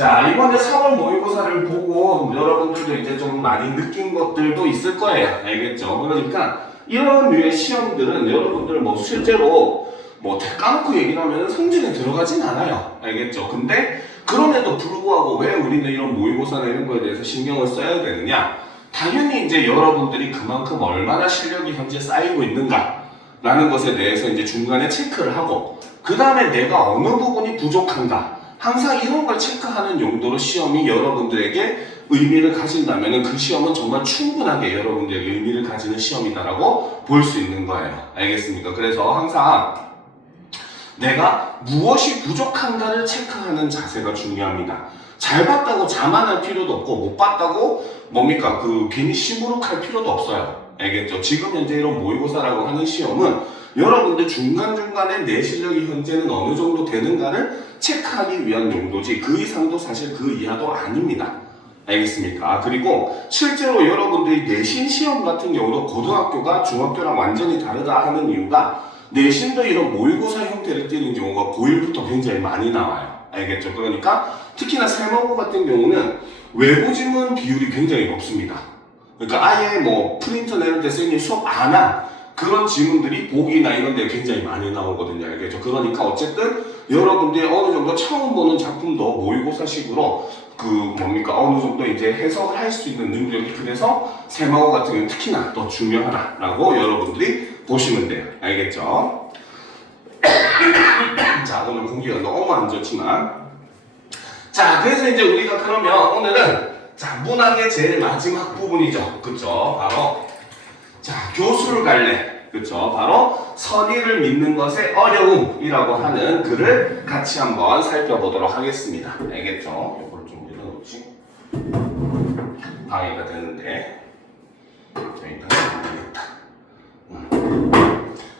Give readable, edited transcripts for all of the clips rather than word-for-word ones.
자, 이번에 3월 모의고사를 보고 여러분들도 이제 좀 많이 느낀 것들도 있을 거예요. 알겠죠? 그러니까 이런 류의 시험들은 여러분들 뭐 실제로 뭐 까놓고 얘기를 하면 성적에 들어가진 않아요. 알겠죠? 근데 그럼에도 불구하고 왜 우리는 이런 모의고사나 이런 거에 대해서 신경을 써야 되느냐? 당연히 이제 여러분들이 그만큼 얼마나 실력이 현재 쌓이고 있는가 라는 것에 대해서 이제 중간에 체크를 하고 그 다음에 내가 어느 부분이 부족한가 항상 이런 걸 체크하는 용도로 시험이 여러분들에게 의미를 가진다면 그 시험은 정말 충분하게 여러분들에게 의미를 가지는 시험이다라고 볼 수 있는 거예요. 알겠습니까? 그래서 항상 내가 무엇이 부족한가를 체크하는 자세가 중요합니다. 잘 봤다고 자만할 필요도 없고 못 봤다고 뭡니까? 괜히 시무룩할 필요도 없어요. 알겠죠? 지금 현재 이런 모의고사라고 하는 시험은 여러분들 중간중간에 내 실력이 현재는 어느 정도 되는가를 체크하기 위한 용도지 그 이상도 사실 그 이하도 아닙니다. 알겠습니까? 그리고 실제로 여러분들이 내신 시험 같은 경우도 고등학교가 중학교랑 완전히 다르다 하는 이유가 내신도 이런 모의고사 형태를 띠는 경우가 고1부터 굉장히 많이 나와요. 알겠죠? 그러니까 특히나 세모고 같은 경우는 외부 지문 비율이 굉장히 높습니다. 그러니까 아예 뭐 프린터 내는 데 쌤이 수업 안 한 그런 지문들이 보기나 이런 데 굉장히 많이 나오거든요. 알겠죠? 그러니까 어쨌든 여러분들이 어느 정도 처음 보는 작품도 모의고사식으로 어느 정도 이제 해석을 할 수 있는 능력이 그래서 세모고 같은 경우는 특히나 더 중요하다라고 여러분들이 보시면 돼요. 알겠죠? 자, 오늘 공기가 너무 안 좋지만 자, 그래서 이제 우리가 그러면 오늘은 자, 문항의 제일 마지막 부분이죠. 그쵸? 바로 자, 교수를 갈래. 그쵸? 바로 선의를 믿는 것의 어려움이라고 하는 글을 같이 한번 살펴보도록 하겠습니다. 알겠죠? 이걸 좀 밀어놓지. 방해가 되는데 일단 되겠다.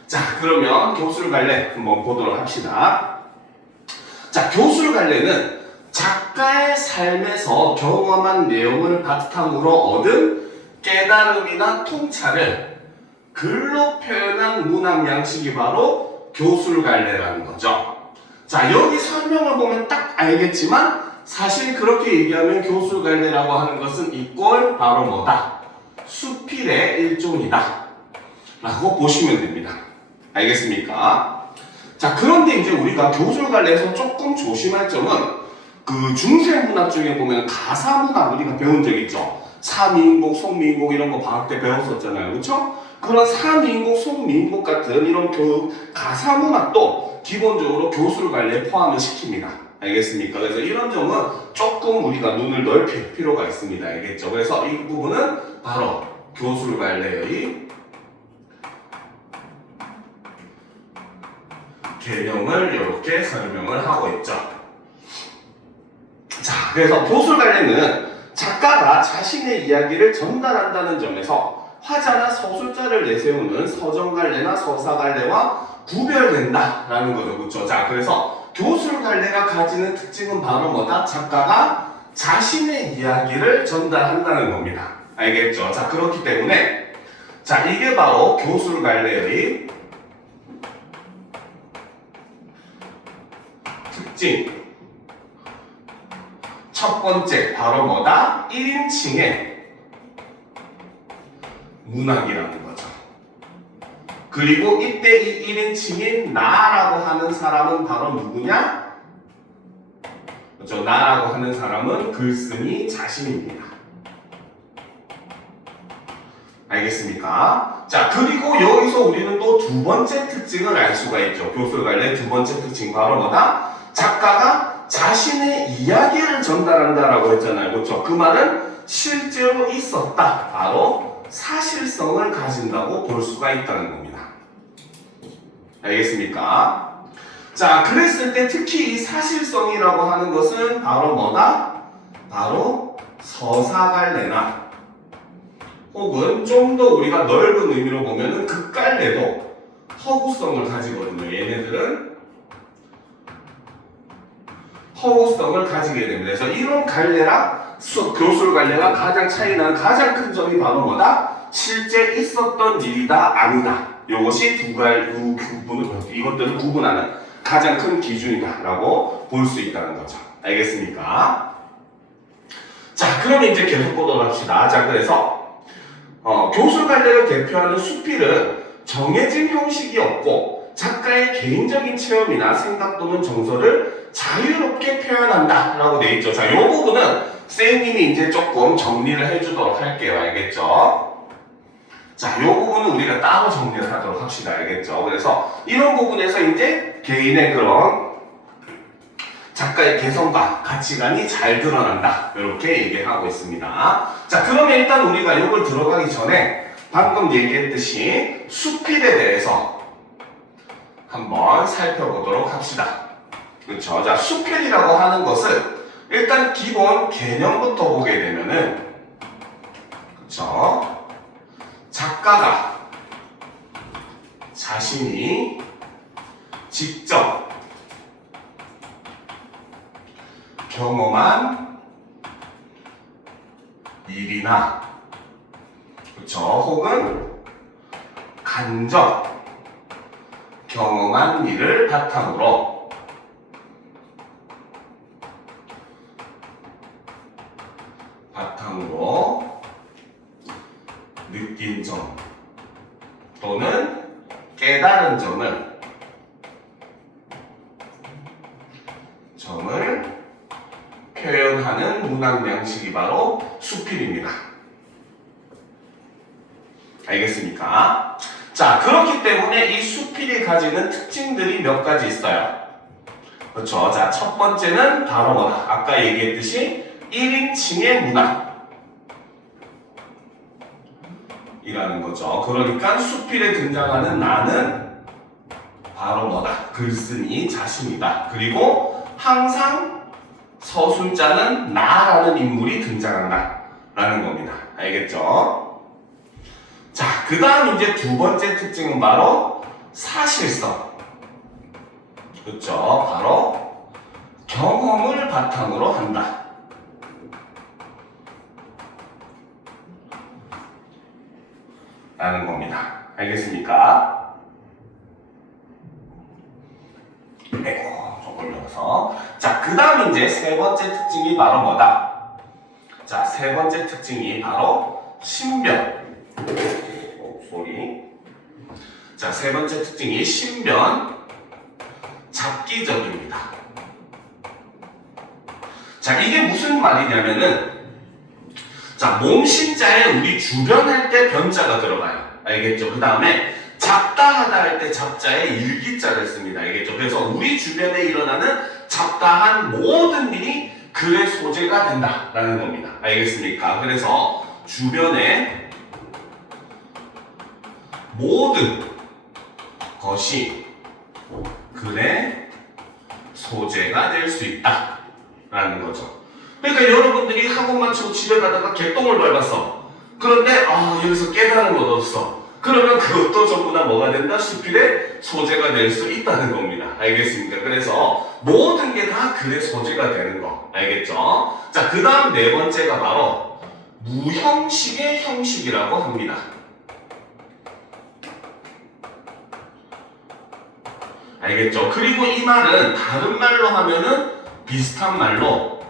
자, 그러면 교수를 갈래 한번 보도록 합시다. 자, 교수를 갈래는 작가의 삶에서 경험한 내용을 바탕으로 얻은 깨달음이나 통찰을 글로 표현한 문학 양식이 바로 교술갈래라는 거죠. 자, 여기 설명을 보면 딱 알겠지만 사실 그렇게 얘기하면 교술갈래라고 하는 것은 이꼴 바로 뭐다? 수필의 일종이다 라고 보시면 됩니다. 알겠습니까? 자, 그런데 이제 우리가 교술갈래에서 조금 조심할 점은 중세문학 중에 보면 가사문학 우리가 배운 적 있죠? 사미인곡, 송미인곡 이런 거 방학 때 배웠었잖아요. 그렇죠? 그런 사미인곡, 송미인곡 같은 이런 가사문학도 기본적으로 교술갈래에 포함을 시킵니다. 알겠습니까? 그래서 이런 점은 조금 우리가 눈을 넓힐 필요가 있습니다. 알겠죠? 그래서 이 부분은 바로 교술갈래의 개념을 이렇게 설명을 하고 있죠. 자, 그래서 교술갈래는 작가가 자신의 이야기를 전달한다는 점에서 화자나 서술자를 내세우는 서정갈래나 서사갈래와 구별된다라는 거죠. 그렇죠? 자, 그래서 교술갈래가 가지는 특징은 바로 뭐다? 작가가 자신의 이야기를 전달한다는 겁니다. 알겠죠? 자, 그렇기 때문에 자, 이게 바로 교술갈래의 특징. 첫 번째, 바로 뭐다? 1인칭의 문학이라는 거죠. 그리고 이때 이 1인칭인 나라고 하는 사람은 바로 누구냐? 그렇죠? 나라고 하는 사람은 글쓴이 자신입니다. 알겠습니까? 자, 그리고 여기서 우리는 또 두 번째 특징을 알 수가 있죠. 교술갈래 두 번째 특징 바로 뭐다? 작가가 자신의 이야기를 전달한다라고 했잖아요. 그렇죠? 그 말은 실제로 있었다. 바로 사실성을 가진다고 볼 수가 있다는 겁니다. 알겠습니까? 자, 그랬을 때 특히 이 사실성이라고 하는 것은 바로 뭐다? 바로 서사갈래나 혹은 좀 더 우리가 넓은 의미로 보면은 극갈래도 허구성을 가지거든요. 얘네들은 허구성을 가지게 됩니다. 그래서 이런 갈래랑 교술갈래가 가장 차이나는 가장 큰 점이 바로 뭐다? 실제 있었던 일이다, 아니다. 이것이 이것들을 구분하는 가장 큰 기준이다라고 볼 수 있다는 거죠. 알겠습니까? 자, 그럼 이제 계속 보도록 합시다. 자, 그래서 교술관례를 대표하는 수필은 정해진 형식이 없고 작가의 개인적인 체험이나 생각 또는 정서를 자유롭게 표현한다 라고 되어 있죠. 자, 이 부분은 쌤님이 이제 조금 정리를 해주도록 할게요. 알겠죠? 자, 이 부분은 우리가 따로 정리를 하도록 합시다. 알겠죠? 그래서 이런 부분에서 이제 개인의 그런 작가의 개성과 가치관이 잘 드러난다. 이렇게 얘기하고 있습니다. 자, 그러면 일단 우리가 이걸 들어가기 전에 방금 얘기했듯이 수필에 대해서 한번 살펴보도록 합시다. 그렇죠? 자, 수필이라고 하는 것은 일단 기본 개념부터 보게 되면은, 그렇죠? 작가가 자신이 직접 경험한 일이나, 그렇죠? 혹은 간접 경험한 일을 바탕으로 느낀 점 또는 깨달은 점을 표현하는 문학 양식이 바로 수필입니다. 알겠습니까? 자, 그렇기 때문에 이 수필이 가지는 특징들이 몇 가지 있어요. 그렇죠? 자, 첫 번째는 바로 뭐다? 아까 얘기했듯이 1인칭의 문학 이라는 거죠. 그러니까 수필에 등장하는 나는 바로 뭐다? 글쓴이 자신이다. 그리고 항상 서술자는 나라는 인물이 등장한다 라는 겁니다. 알겠죠? 자, 그 다음 이제 두 번째 특징은 바로 사실성. 그렇죠? 바로 경험을 바탕으로 한다 라는 겁니다. 알겠습니까? 좀 올려서. 자, 그 다음 이제 세 번째 특징이 바로 뭐다? 자, 세 번째 특징이 바로 신변. 자, 세 번째 특징이 신변, 잡기적입니다. 자, 이게 무슨 말이냐면은, 자, 몸신자에 우리 주변 할 때 변자가 들어가요. 알겠죠? 그 다음에 잡다하다 할 때 잡자에 일기자를 씁니다. 알겠죠? 그래서 우리 주변에 일어나는 잡다한 모든 일이 글의 소재가 된다라는 겁니다. 알겠습니까? 그래서 주변에 모든 것이 글의 소재가 될 수 있다라는 거죠. 그러니까 여러분들이 학원 마치고 집에 가다가 개똥을 밟았어. 그런데 여기서 깨달은 걸 얻었어. 그러면 그것도 전부 다 뭐가 된다? 수필의 소재가 될 수 있다는 겁니다. 알겠습니까? 그래서 모든 게 다 글의 소재가 되는 거. 알겠죠? 자, 그 다음 네 번째가 바로 무형식의 형식이라고 합니다. 알겠죠? 그리고 이 말은 다른 말로 하면은 비슷한 말로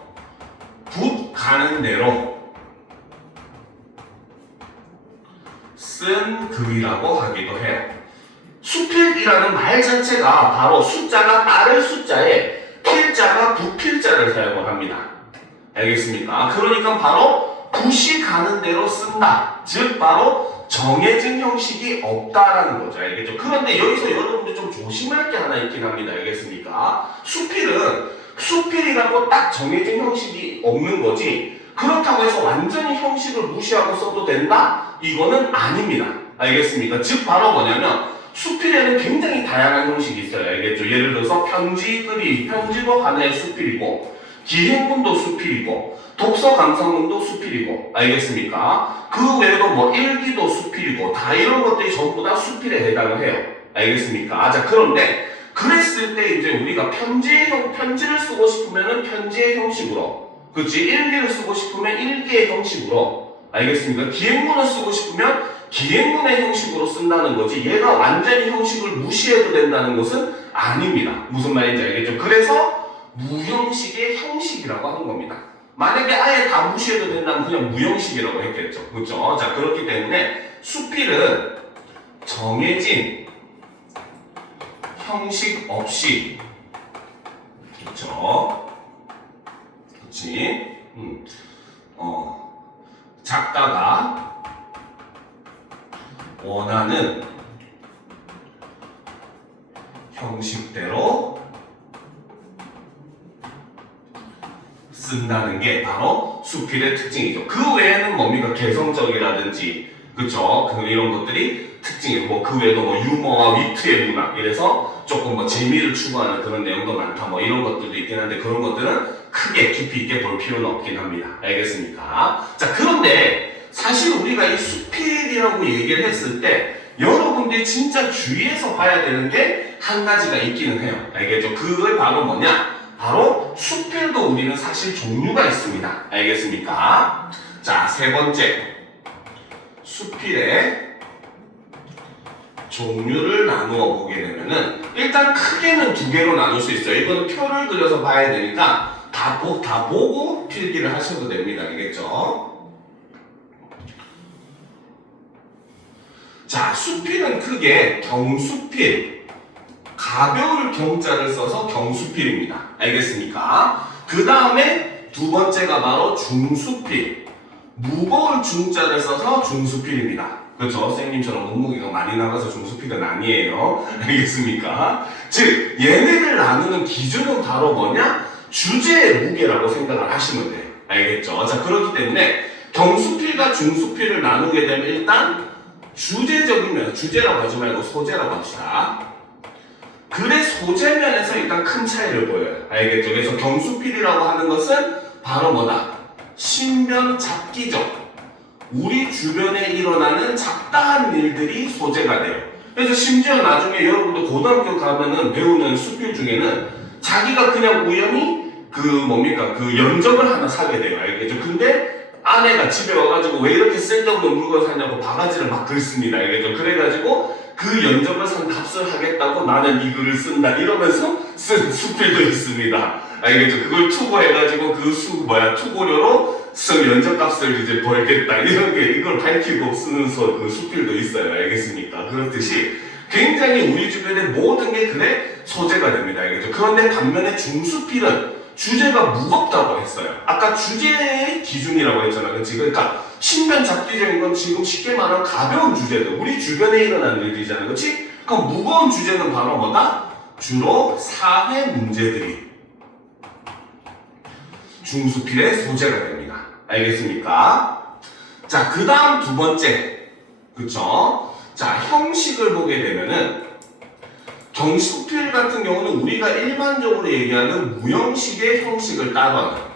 붓 가는 대로 쓴 글이라고 하기도 해요. 수필이라는 말 자체가 바로 숫자가 따를 숫자에 필자가 부필자를 사용을 합니다. 알겠습니까? 그러니까 바로 붓이 가는 대로 쓴다. 즉 바로 정해진 형식이 없다라는 거죠. 알겠죠? 그런데 여기서 여러분들 좀 조심할 게 하나 있긴 합니다. 알겠습니까? 수필이라고 딱 정해진 형식이 없는 거지, 그렇다고 해서 완전히 형식을 무시하고 써도 된다? 이거는 아닙니다. 알겠습니까? 즉 바로 뭐냐면 수필에는 굉장히 다양한 형식이 있어요. 알겠죠? 예를 들어서 편지도 하나의 수필이고, 기행문도 수필이고, 독서 감상문도 수필이고, 알겠습니까? 그 외에도 뭐 일기도 수필이고, 다 이런 것들이 전부 다 수필에 해당을 해요. 알겠습니까? 자, 그런데 그랬을 때 이제 우리가 편지를 쓰고 싶으면은 편지의 형식으로, 그치? 일기를 쓰고 싶으면 일기의 형식으로, 알겠습니까? 기행문을 쓰고 싶으면 기행문의 형식으로 쓴다는 거지, 얘가 완전히 형식을 무시해도 된다는 것은 아닙니다. 무슨 말인지 알겠죠? 그래서 무형식의 형식이라고 하는 겁니다. 만약에 아예 다 무시해도 된다면 그냥 무형식이라고 했겠죠. 그렇죠? 자, 그렇기 때문에 수필은 정해진 형식 없이, 그렇죠? 그렇지? 작가가 원하는 형식대로 쓴다는 게 바로 수필의 특징이죠. 그 외에는 뭡니까? 개성적이라든지, 그쵸? 이런 것들이 특징이고, 뭐 그 외에도 뭐 유머와 위트의 문학, 이래서 조금 뭐 재미를 추구하는 그런 내용도 많다, 뭐 이런 것들도 있긴 한데, 그런 것들은 크게 깊이 있게 볼 필요는 없긴 합니다. 알겠습니까? 자, 그런데 사실 우리가 이 수필이라고 얘기를 했을 때 여러분들이 진짜 주의해서 봐야 되는 게 한 가지가 있기는 해요. 알겠죠? 그게 바로 뭐냐? 바로 수필도 우리는 사실 종류가 있습니다. 알겠습니까? 자, 세 번째, 수필의 종류를 나누어 보게 되면은 일단 크게는 두 개로 나눌 수 있어요. 이거는 표를 그려서 봐야 되니까 다 보고 필기를 하셔도 됩니다. 알겠죠? 자, 수필은 크게 경수필, 가벼울 경자를 써서 경수필입니다. 알겠습니까? 그 다음에 두 번째가 바로 중수필, 무거울 중자를 써서 중수필입니다. 그렇죠? 선생님처럼 몸무게가 많이 나가서 중수필은 아니에요. 알겠습니까? 즉, 얘네를 나누는 기준은 바로 뭐냐? 주제의 무게라고 생각을 하시면 돼요. 알겠죠? 자, 그렇기 때문에 경수필과 중수필을 나누게 되면 일단 주제적인 면, 주제라고 하지 말고 소재라고 합시다. 글의 소재면에서 일단 큰 차이를 보여요. 알겠죠? 그래서 경수필이라고 하는 것은 바로 뭐다? 신변 잡기적, 우리 주변에 일어나는 잡다한 일들이 소재가 돼요. 그래서 심지어 나중에 여러분들 고등학교 가면은 배우는 수필 중에는 자기가 그냥 우연히 그 연접을 하나 사게 돼요. 알겠죠? 근데 아내가 집에 와가지고 왜 이렇게 쓸데없는 물건 샀냐고 바가지를 막 긁습니다. 알겠죠? 그래가지고 그 연접을 산 값을 하겠다고 나는 이 글을 쓴다 이러면서 쓴 수필도 있습니다. 알겠죠? 그걸 투고해가지고 투고료로 연접값을 이제 벌겠다 이런 게 이걸 밝히고 쓰는 그 수필도 있어요. 알겠습니까? 그렇듯이 굉장히 우리 주변의 모든 게 글의 소재가 됩니다. 알겠죠? 그런데 반면에 중수필은 주제가 무겁다고 했어요. 아까 주제의 기준이라고 했잖아요. 그치? 그러니까 신변 잡기적인 건 지금 쉽게 말하면 가벼운 주제들, 우리 주변에 일어나는 일들이잖아요. 그렇지? 그럼 무거운 주제는 바로 뭐다? 주로 사회 문제들이 중수필의 소재가 됩니다. 알겠습니까? 자, 그 다음 두 번째, 그쵸? 자, 형식을 보게 되면은 경수필 같은 경우는 우리가 일반적으로 얘기하는 무형식의 형식을 따라요.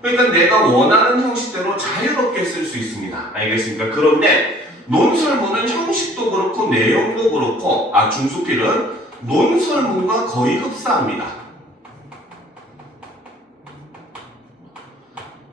그러니까 내가 원하는 형식대로 자유롭게 쓸 수 있습니다. 알겠습니까? 그런데 논설문은 형식도 그렇고 내용도 그렇고 중수필은 논설문과 거의 흡사합니다.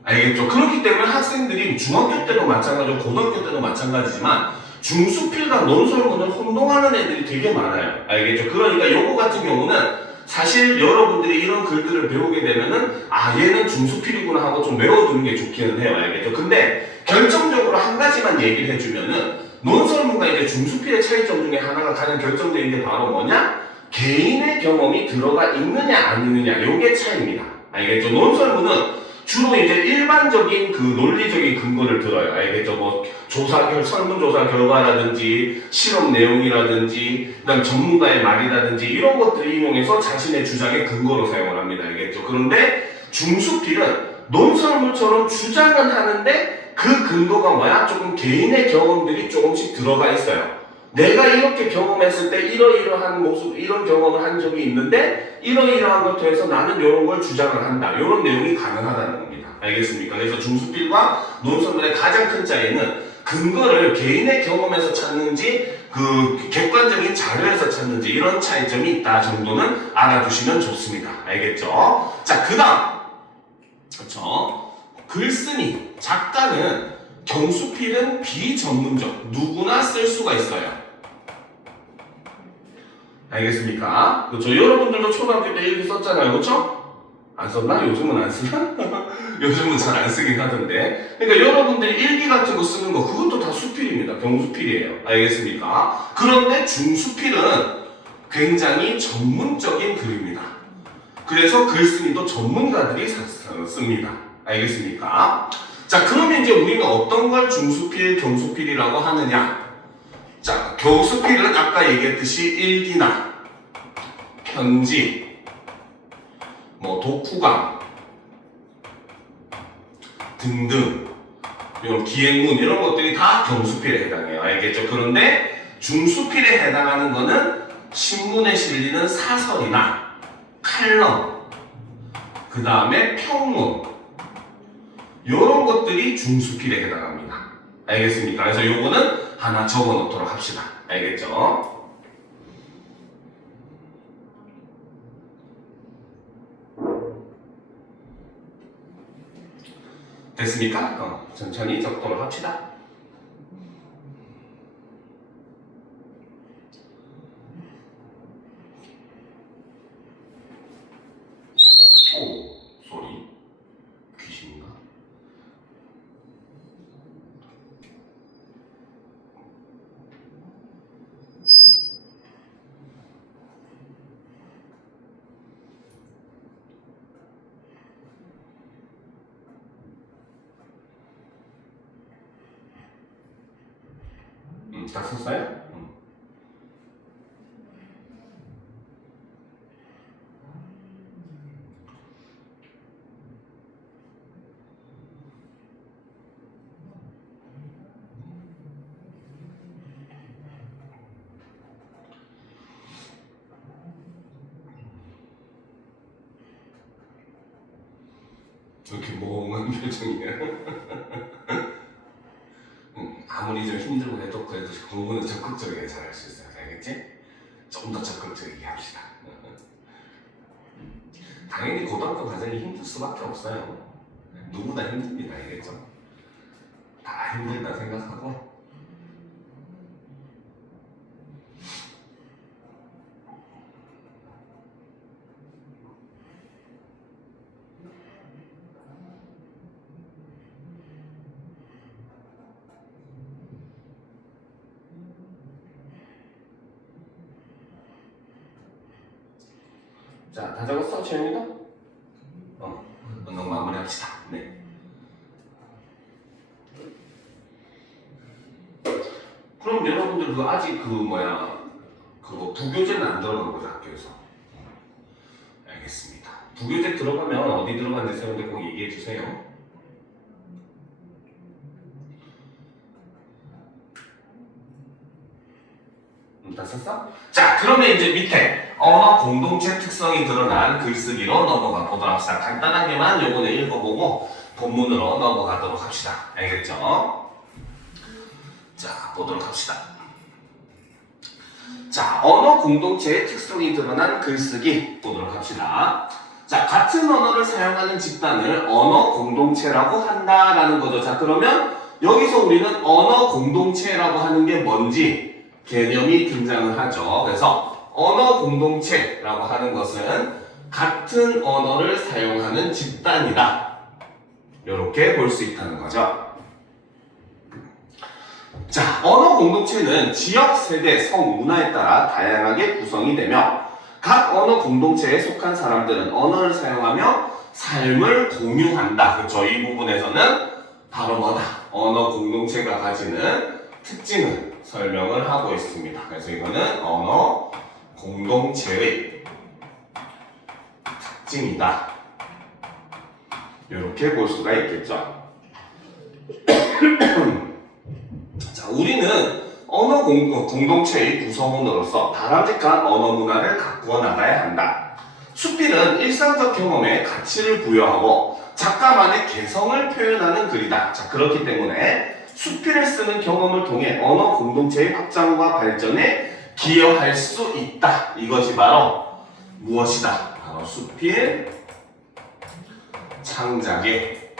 알겠죠? 그렇기 때문에 학생들이 중학교 때도 마찬가지고 고등학교 때도 마찬가지지만 중수필과 논설문을 혼동하는 애들이 되게 많아요. 알겠죠? 그러니까 요거 같은 경우는 사실 여러분들이 이런 글들을 배우게 되면은 얘는 중수필이구나 하고 좀 외워두는 게 좋기는 해요. 알겠죠? 근데 결정적으로 한 가지만 얘기를 해주면은 논설문과 이제 중수필의 차이점 중에 하나가 가장 결정적인 게 바로 뭐냐? 개인의 경험이 들어가 있느냐 안 있느냐 요게 차이입니다. 알겠죠? 논설문은 주로 이제 일반적인 그 논리적인 근거를 들어요. 알겠죠? 뭐 설문조사 결과라든지 실험 내용이라든지 그다음 전문가의 말이라든지 이런 것들을 인용해서 자신의 주장의 근거로 사용을 합니다. 알겠죠? 그런데 중수필은 논설문처럼 주장은 하는데 그 근거가 뭐야? 조금 개인의 경험들이 조금씩 들어가 있어요. 내가 이렇게 경험했을 때 이러이러한 모습, 이런 경험을 한 적이 있는데 이러이러한 걸 통해서 나는 이런 걸 주장을 한다. 이런 내용이 가능하다는 겁니다. 알겠습니까? 그래서 중수필과 논설문의 가장 큰 차이는 근거를 개인의 경험에서 찾는지 그 객관적인 자료에서 찾는지 이런 차이점이 있다 정도는 알아두시면 좋습니다. 알겠죠? 자, 그 다음 그렇죠? 글쓰기, 작가는 경수필은 비전문적, 누구나 쓸 수가 있어요. 알겠습니까? 그렇죠? 여러분들도 초등학교 때 이렇게 썼잖아요. 그렇죠? 안 썼나? 요즘은 안 쓰나? 요즘은 잘 안 쓰긴 하던데. 그러니까 여러분들이 일기 같은 거 쓰는 거 그것도 다 수필입니다. 병수필이에요. 알겠습니까? 그런데 중수필은 굉장히 전문적인 글입니다. 그래서 글쓴이도 전문가들이 씁니다. 알겠습니까? 자, 그러면 이제 우리는 어떤 걸 중수필, 경수필이라고 하느냐? 자, 경수필은 아까 얘기했듯이 일기나 편지, 독후감 등등 이런 기행문 이런 것들이 다 경수필에 해당해요. 알겠죠? 그런데 중수필에 해당하는 거는 신문에 실리는 사설이나 칼럼, 그 다음에 평론 이런 것들이 중수필에 해당합니다. 알겠습니까? 그래서 요거는 하나 적어 놓도록 합시다. 알겠죠? 됐습니까? 천천히 적도록 합시다. 오, 소리. 귀신인가? 다 썼어요? 이렇게 멍한 표정이야. 아무리 좀 힘들고 해도 그래도 공부는 적극적이게 잘 할 수 있어요. 알겠지? 좀 더 적극적이게 합시다. 당연히 고등학교 과정이 힘들 수밖에 없어요. 누구나 힘듭니다. 알겠죠? 다 힘들다 생각하고 자, 다 적었어? 최영이도? 운동 마무리합시다. 네. 그럼 여러분들 아직 그거 부교재는 안 들어간 거죠, 학교에서? 알겠습니다. 부교재 들어가면 어디 들어간지 세운데 꼭 얘기해 주세요. 다 썼어? 자, 그러면 이제 밑에 언어 공동체 특성이 드러난 글쓰기로 넘어가 보도록 합시다. 간단하게만 요번에 읽어보고 본문으로 넘어가도록 합시다. 알겠죠? 자, 보도록 합시다. 자, 언어 공동체의 특성이 드러난 글쓰기 보도록 합시다. 자, 같은 언어를 사용하는 집단을 언어 공동체라고 한다라는 거죠. 자, 그러면 여기서 우리는 언어 공동체라고 하는 게 뭔지 개념이 등장을 하죠. 그래서 언어 공동체라고 하는 것은 같은 언어를 사용하는 집단이다. 이렇게 볼 수 있다는 거죠. 자, 언어 공동체는 지역, 세대, 성, 문화에 따라 다양하게 구성이 되며 각 언어 공동체에 속한 사람들은 언어를 사용하며 삶을 공유한다. 그렇죠? 이 부분에서는 바로 뭐다? 언어 공동체가 가지는 특징을 설명을 하고 있습니다. 그래서 이거는 언어 공동체의 특징이다. 이렇게 볼 수가 있겠죠. 자, 우리는 언어 공동체의 구성원으로서 바람직한 언어 문화를 가꾸어 나가야 한다. 수필은 일상적 경험에 가치를 부여하고 작가만의 개성을 표현하는 글이다. 자, 그렇기 때문에 수필을 쓰는 경험을 통해 언어 공동체의 확장과 발전에 기여할 수 있다. 이것이 바로 무엇이다? 바로 수필 창작의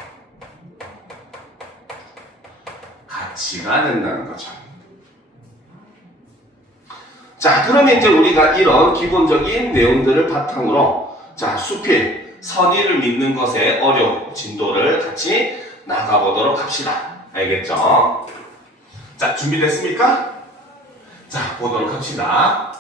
가치가 된다는 거죠. 자, 그러면 이제 우리가 이런 기본적인 내용들을 바탕으로 자, 수필 선의를 믿는 것의 어려움, 진도를 같이 나가보도록 합시다. 알겠죠? 자, 준비됐습니까? 자, 보도록 합시다.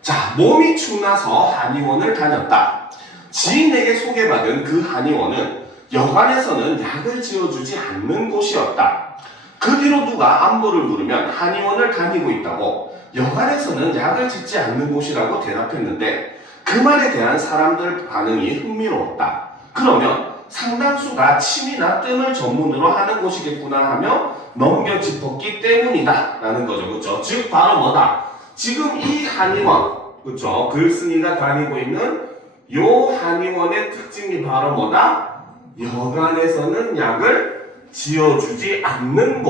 자, 몸이 축나서 한의원을 다녔다. 지인에게 소개받은 그 한의원은 여관에서는 약을 지어주지 않는 곳이었다. 그 뒤로 누가 안부를 물으면 한의원을 다니고 있다고, 여관에서는 약을 짓지 않는 곳이라고 대답했는데 그 말에 대한 사람들 반응이 흥미로웠다. 그러면 상당수가 침이나 뜸을 전문으로 하는 곳이겠구나 하며 넘겨 짚었기 때문이다 라는 거죠. 그렇죠? 즉 바로 뭐다? 지금 이 한의원, 그렇죠? 글쓴이가 다니고 있는 요 한의원의 특징이 바로 뭐다? 여관에서는 약을 지어주지 않는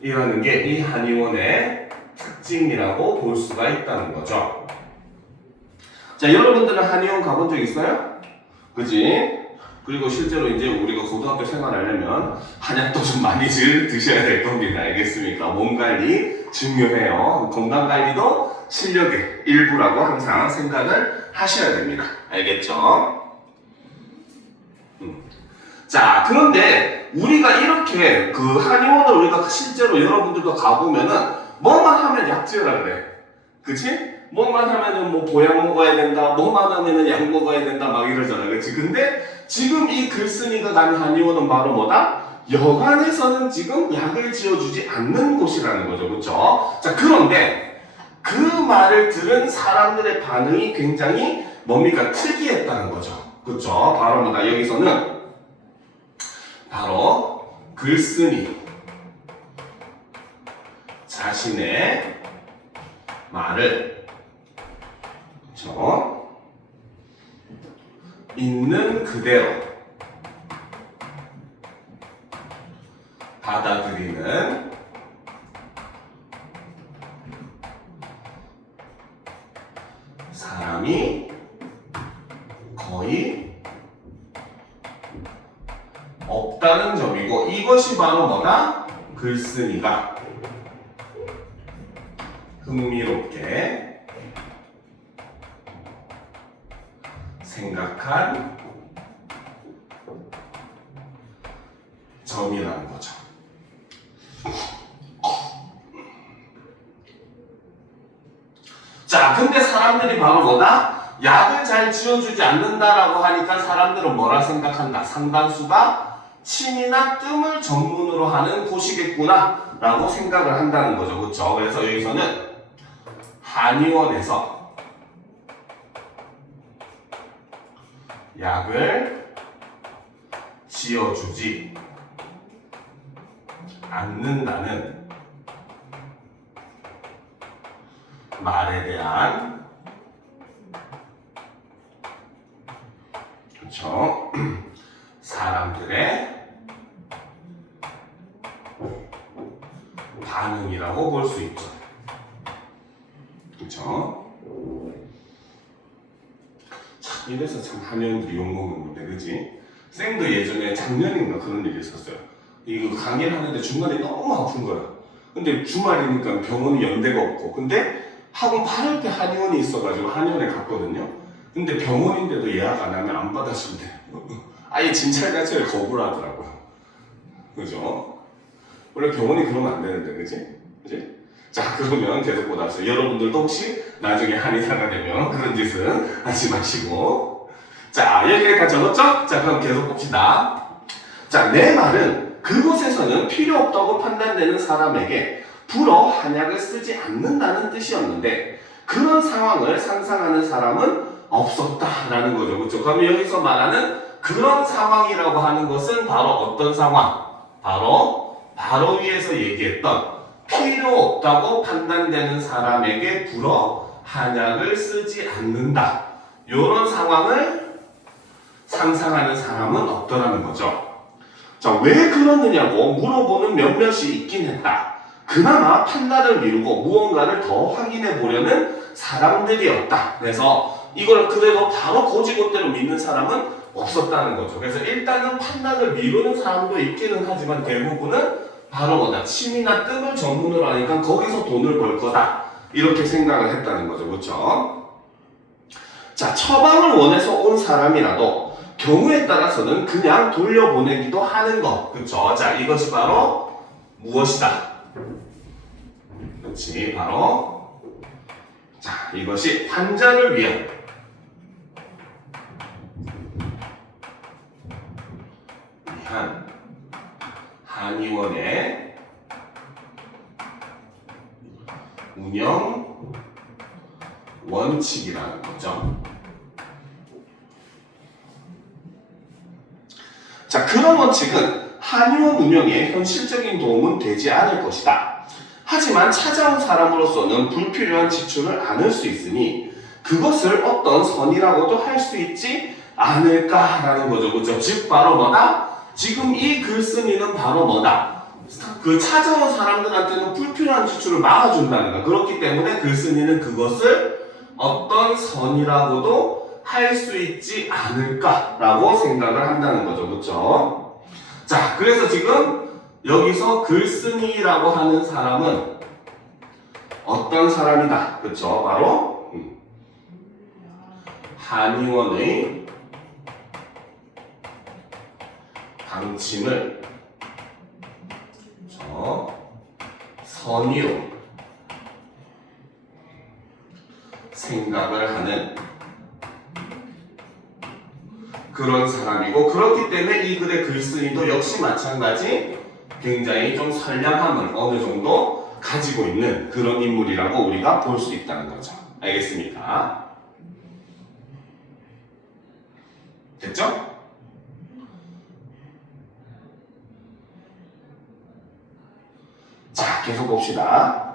곳이라는 게 이 한의원의 특징이라고 볼 수가 있다는 거죠. 자, 여러분들은 한의원 가본 적 있어요? 그지? 그리고 실제로 이제 우리가 고등학교 생활하려면 한약도 좀 많이 드셔야 될 겁니다. 알겠습니까? 몸 관리 중요해요. 건강 관리도 실력의 일부라고 항상 생각을 하셔야 됩니다. 알겠죠? 자, 그런데 우리가 이렇게 그 한의원을 우리가 실제로 여러분들도 가보면은 뭐만 하면 약지으라 그래. 그치? 뭐만 하면은 뭐 보약 먹어야 된다, 뭐만 하면은 약 먹어야 된다, 막 이러잖아. 그치? 근데 지금 이 글쓴이가 간 한의원은 바로 뭐다? 여관에서는 지금 약을 지어주지 않는 곳이라는 거죠. 그쵸? 자, 그런데 그 말을 들은 사람들의 반응이 굉장히 뭡니까? 특이했다는 거죠. 그쵸? 바로 뭐다? 여기서는 바로 글쓴이 자신의 말을 그쵸? 있는 그대로 받아들이는 사람이 거의 없다는 점이고, 이것이 바로 뭐다? 글쓴이가 흥미롭게 생각한 점이라는 거죠. 자, 근데 사람들이 바로 뭐다? 약을 잘 지어주지 않는다라고 하니까 사람들은 뭐라 생각한다? 상당수가 침이나 뜸을 전문으로 하는 곳이겠구나 라고 생각을 한다는 거죠. 그렇죠? 그래서 여기서는 한의원에서 약을 지어주지 않는다는 말에 대한, 그렇죠? 사람들의 반응이라고 볼 수 있죠. 그렇죠? 참, 이래서 참 한의원들이 욕먹는 건데, 그지? 쌤도 예전에 작년인가 그런 일이 있었어요. 이거 강의를 하는데 중간에 너무 아픈 거야. 근데 주말이니까 병원이 연대가 없고, 근데 학원 8월 때 한의원이 있어가지고 한의원에 갔거든요. 근데 병원인데도 예약 안 하면 안 받아준대. 아예 진찰 자체를 거부를 하더라고요. 그죠? 원래 병원이 그러면 안 되는데, 그지? 그지? 자, 그러면 계속 보다서 여러분들도 혹시 나중에 한의사가 되면 그런 짓은 하지 마시고. 자, 여기까지 다 적었죠? 자, 그럼 계속 봅시다. 자, 내 말은 그곳에서는 필요 없다고 판단되는 사람에게 불어 한약을 쓰지 않는다는 뜻이었는데, 그런 상황을 상상하는 사람은 없었다라는 거죠. 그렇죠? 그럼 여기서 말하는 그런 상황이라고 하는 것은 바로 어떤 상황? 바로 위에서 얘기했던 필요 없다고 판단되는 사람에게 불어 한약을 쓰지 않는다. 이런 상황을 상상하는 사람은 없더라는 거죠. 자, 왜 그러느냐고 물어보는 몇몇이 있긴 했다. 그나마 판단을 미루고 무언가를 더 확인해 보려는 사람들이었다. 그래서 이걸 그대로 바로 고지고대로 믿는 사람은 없었다는 거죠. 그래서 일단은 판단을 미루는 사람도 있기는 하지만 대부분은 바로 뭐다? 침이나 뜸을 전문으로 하니까 거기서 돈을 벌 거다. 이렇게 생각을 했다는 거죠. 그렇죠? 자, 처방을 원해서 온 사람이라도 경우에 따라서는 그냥 돌려보내기도 하는 거. 그쵸? 자, 이것이 바로 무엇이다? 그렇지, 바로. 자, 이것이 환자를 위한 한의원의 운영 원칙이라는 거죠. 자, 그런 원칙은 한의원 운영에 현실적인 도움은 되지 않을 것이다. 하지만 찾아온 사람으로서는 불필요한 지출을 않을 수 있으니 그것을 어떤 선이라고도 할 수 있지 않을까라는 거죠. 그렇죠? 즉 바로 뭐다? 지금 이 글쓴이는 바로 뭐다? 그 찾아온 사람들한테는 불필요한 지출을 막아준다는 거야. 그렇기 때문에 글쓴이는 그것을 어떤 선이라고도 할 수 있지 않을까라고 생각을 한다는 거죠. 그렇죠? 자, 그래서 지금 여기서 글쓴이라고 하는 사람은 어떤 사람이다? 그렇죠? 바로 한의원의 방침을 선의로 생각을 하는 그런 사람이고, 그렇기 때문에 이 글의 글쓴이도 역시 마찬가지 굉장히 좀 선량함을 어느 정도 가지고 있는 그런 인물이라고 우리가 볼 수 있다는 거죠. 알겠습니까? 됐죠? 자, 계속 봅시다.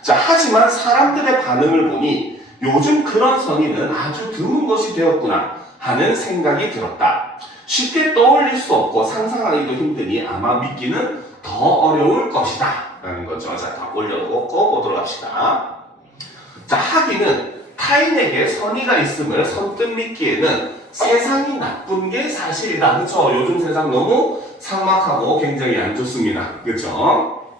자, 하지만 사람들의 반응을 보니 요즘 그런 선의는 아주 드문 것이 되었구나 하는 생각이 들었다. 쉽게 떠올릴 수 없고 상상하기도 힘드니 아마 믿기는 더 어려울 것이다 라는 거죠. 자, 다 올려놓고 보도록 합시다. 자, 하기는 타인에게 선의가 있음을 선뜻 믿기에는 세상이 나쁜 게 사실이다. 그렇죠? 요즘 세상 너무 삭막하고 굉장히 안 좋습니다. 그렇죠?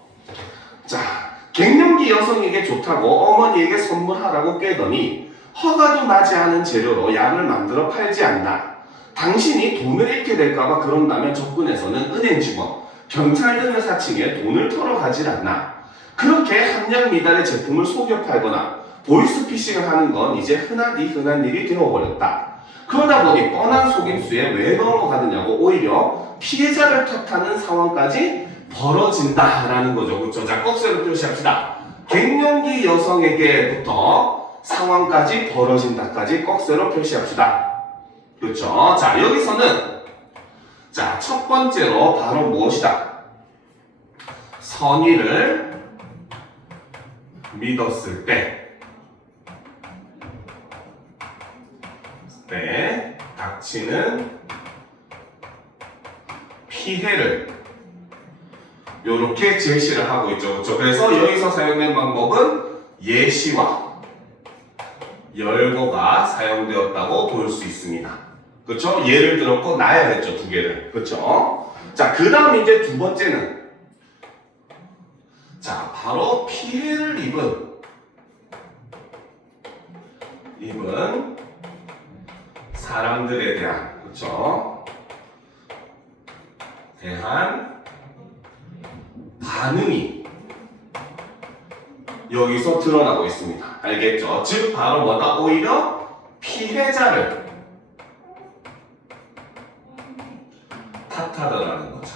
자, 갱년기 여성에게 좋다고 어머니에게 선물하라고 꿰더니 허가도 나지 않은 재료로 약을 만들어 팔지 않나. 당신이 돈을 잃게 될까봐 그런다면 접근해서는 은행 직원, 경찰 등을 사칭해 돈을 털어가질 않나. 그렇게 함량 미달의 제품을 속여 팔거나 보이스피싱을 하는 건 이제 흔한 일이 되어버렸다. 그러다 보니 뻔한 속임수에 왜 넘어가느냐고 오히려 피해자를 탓하는 상황까지 벌어진다라는 거죠. 그렇죠? 자, 꺽쇠로 표시합시다. 갱년기 여성에게부터 상황까지 벌어진다까지 꺽쇠로 표시합시다. 그렇죠? 자, 여기서는 자, 첫 번째로 바로 무엇이다? 선의를 믿었을 때 닥치는 피해를 요렇게 제시를 하고 있죠. 그렇죠? 그래서 여기서 사용된 방법은 예시와 열거가 사용되었다고 볼 수 있습니다. 그렇죠? 예를 들었고 나야 했죠. 두 개를. 그렇죠? 자, 그 다음 이제 두 번째는 자, 바로 피해를 입은 사람들에 대한, 그렇죠? 대한 반응이 여기서 드러나고 있습니다. 알겠죠? 즉 바로 뭐다? 오히려 피해자를 탓하더라는 거죠.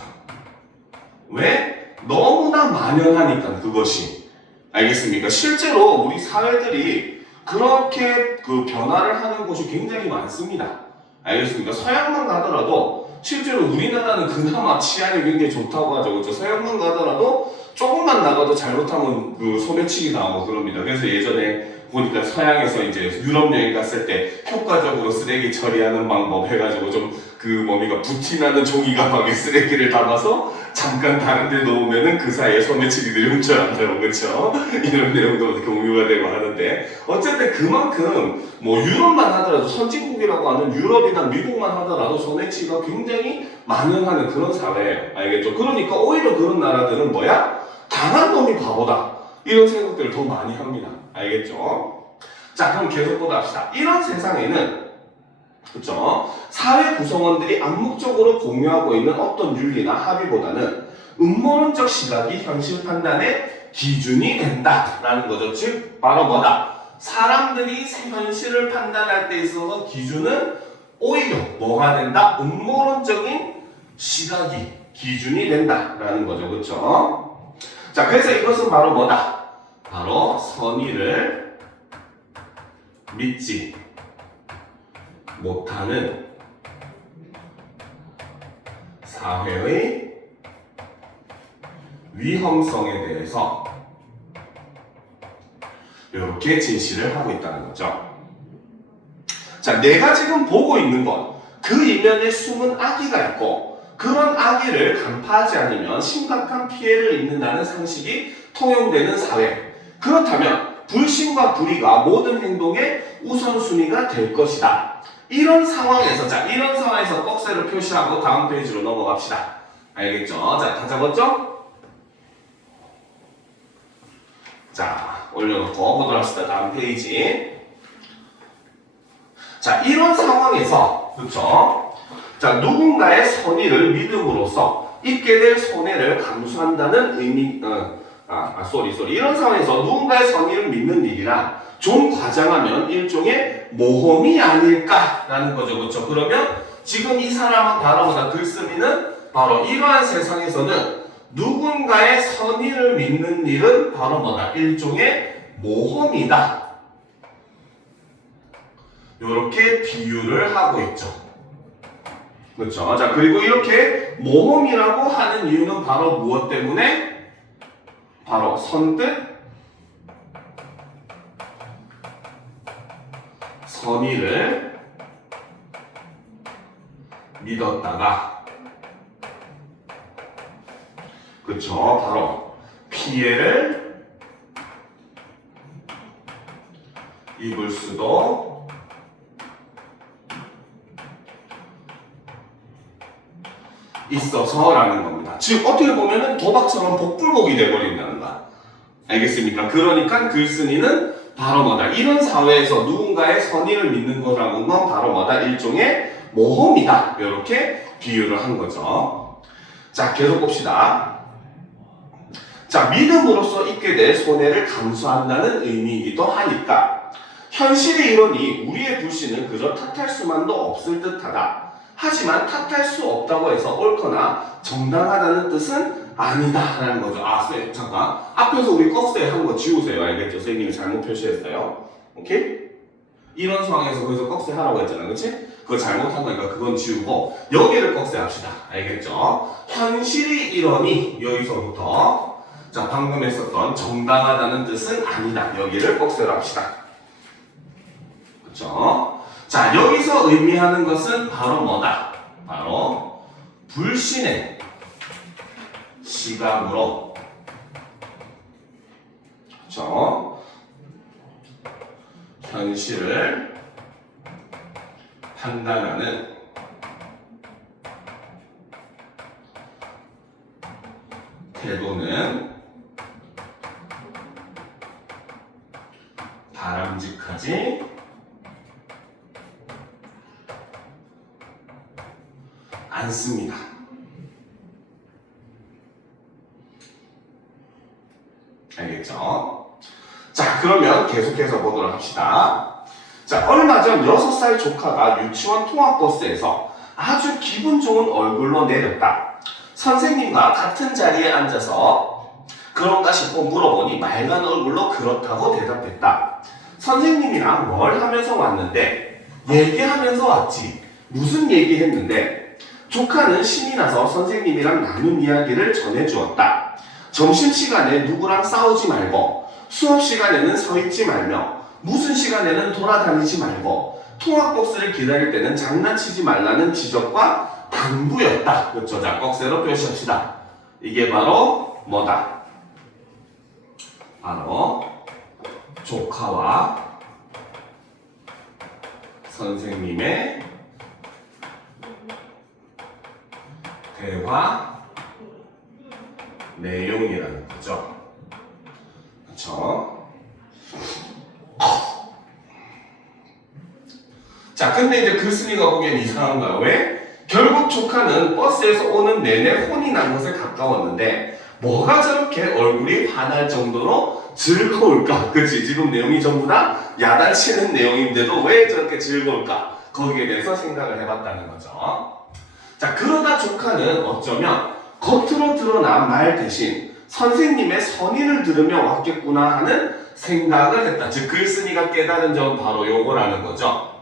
왜? 너무나 만연하니까 그것이. 알겠습니까? 실제로 우리 사회들이 그렇게 그 변화를 하는 곳이 굉장히 많습니다. 알겠습니까? 서양만 가더라도 실제로 우리나라는 그나마 치안이 굉장히 좋다고 하죠. 그렇죠? 서양만 가더라도 조금만 나가도 잘못하면 그 소매치기 나오고 그럽니다. 그래서 예전에 보니까 서양에서 이제 유럽 여행 갔을 때 효과적으로 쓰레기 처리하는 방법 해가지고 좀 그 뭡니까 부티나는 종이 가방에 쓰레기를 담아서 잠깐 다른 데 놓으면은 그 사이에 소매치기들이 훔쳐간다고, 그렇죠? 이런 내용도 공유가 되고 하는데 어쨌든 그만큼 뭐 유럽만 하더라도 선진국이라고 하는 유럽이나 미국만 하더라도 소매치기가 굉장히 만연하는 그런 사회예요. 알겠죠? 그러니까 오히려 그런 나라들은 뭐야? 당한 놈이 바보다. 이런 생각들을 더 많이 합니다. 알겠죠? 자, 그럼 계속 보도록 합시다. 이런 세상에는 그쵸? 사회 구성원들이 암묵적으로 공유하고 있는 어떤 윤리나 합의보다는 음모론적 시각이 현실 판단의 기준이 된다라는 거죠. 즉 바로 뭐다? 사람들이 현실을 판단할 때 있어서 기준은 오히려 뭐가 된다? 음모론적인 시각이 기준이 된다라는 거죠. 그쵸? 자, 그래서 이것은 바로 뭐다? 바로 선의를 믿지 못하는 사회의 위험성에 대해서 이렇게 제시를 하고 있다는 거죠. 자, 내가 지금 보고 있는 것, 그 이면에 숨은 악의가 있고 그런 악의를 간파하지 않으면 심각한 피해를 입는다는 상식이 통용되는 사회. 그렇다면 불신과 불의가 모든 행동의 우선순위가 될 것이다. 이런 상황에서 꺽쇠를 표시하고 다음 페이지로 넘어갑시다. 알겠죠? 자, 다 잡았죠? 자, 올려놓고 보도록 합시다. 다음 페이지. 자, 이런 상황에서 그렇죠? 자, 누군가의 선의를 믿음으로써 입게 될 손해를 감수한다는 의미. 이런 상황에서 누군가의 선의를 믿는 일이라 좀 과장하면 일종의 모험이 아닐까라는 거죠. 그렇죠? 그러면 지금 이 사람은 바로 뭐다? 글쓴이는 바로 이러한 세상에서는 누군가의 선의를 믿는 일은 바로 뭐다? 일종의 모험이다. 이렇게 비유를 하고 있죠. 그렇죠? 자, 그리고 이렇게 모험이라고 하는 이유는 바로 무엇 때문에? 바로 선뜻 선의를 믿었다가 그쵸? 바로 피해를 입을 수도 있어서라는 겁니다. 즉 어떻게 보면은 도박처럼 복불복이 돼버린다는 거야. 알겠습니까? 그러니까 글쓴이는 바로 뭐다? 이런 사회에서 누군가의 선의를 믿는 거라는 건 바로 뭐다? 일종의 모험이다. 이렇게 비유를 한 거죠. 자, 계속 봅시다. 자, 믿음으로써 입게 될 손해를 감수한다는 의미이기도 하니까 현실이 이러니 우리의 불신은 그저 탓할 수만도 없을 듯하다. 하지만 탓할 수 없다고 해서 옳거나 정당하다는 뜻은 아니다라는 거죠. 잠깐. 앞에서 우리 꺽쇠 한 거 지우세요. 알겠죠? 선생님이 잘못 표시했어요. 오케이? 이런 상황에서 거기서 꺽쇠 하라고 했잖아. 그치? 그거 잘못한 거니까 그건 지우고 여기를 꺽쇠 합시다. 알겠죠? 현실이 이러니 여기서부터 자, 방금 했었던 정당하다는 뜻은 아니다. 여기를 꺽쇠로 합시다. 그쵸? 자, 여기서 의미하는 것은 바로 뭐다? 바로 불신의 시각으로 그쵸? 현실을 판단하는 태도는 바람직하지 않습니다. 알겠죠? 자, 그러면 계속해서 보도록 합시다. 자, 얼마 전 6살 조카가 유치원 통학버스에서 아주 기분 좋은 얼굴로 내렸다. 선생님과 같은 자리에 앉아서 그런가 싶어 물어보니 맑은 얼굴로 그렇다고 대답했다. 선생님이랑 뭘 하면서 왔는데? 얘기하면서 왔지. 무슨 얘기했는데? 조카는 신이 나서 선생님이랑 나눈 이야기를 전해주었다. 점심시간에 누구랑 싸우지 말고, 수업시간에는 서있지 말며, 무슨 시간에는 돌아다니지 말고, 통학버스를 기다릴 때는 장난치지 말라는 지적과 당부였다. 그렇죠? 자, 꺽쇠로 표시합시다. 이게 바로 뭐다? 바로 조카와 선생님의 대화 내용이라는 거죠. 그렇죠? 자, 근데 이제 글쓴이가 보기엔 이상한 거야. 왜? 결국 조카는 버스에서 오는 내내 혼이 난 것에 가까웠는데 뭐가 저렇게 얼굴이 환할 정도로 즐거울까? 그치? 지금 내용이 전부 다 야단치는 내용인데도 왜 저렇게 즐거울까? 거기에 대해서 생각을 해봤다는 거죠. 자, 그러다 조카는 어쩌면 겉으로 드러난 말 대신 선생님의 선의를 들으며 왔겠구나 하는 생각을 했다. 즉, 글쓴이가 깨달은 점은 바로 요거라는 거죠.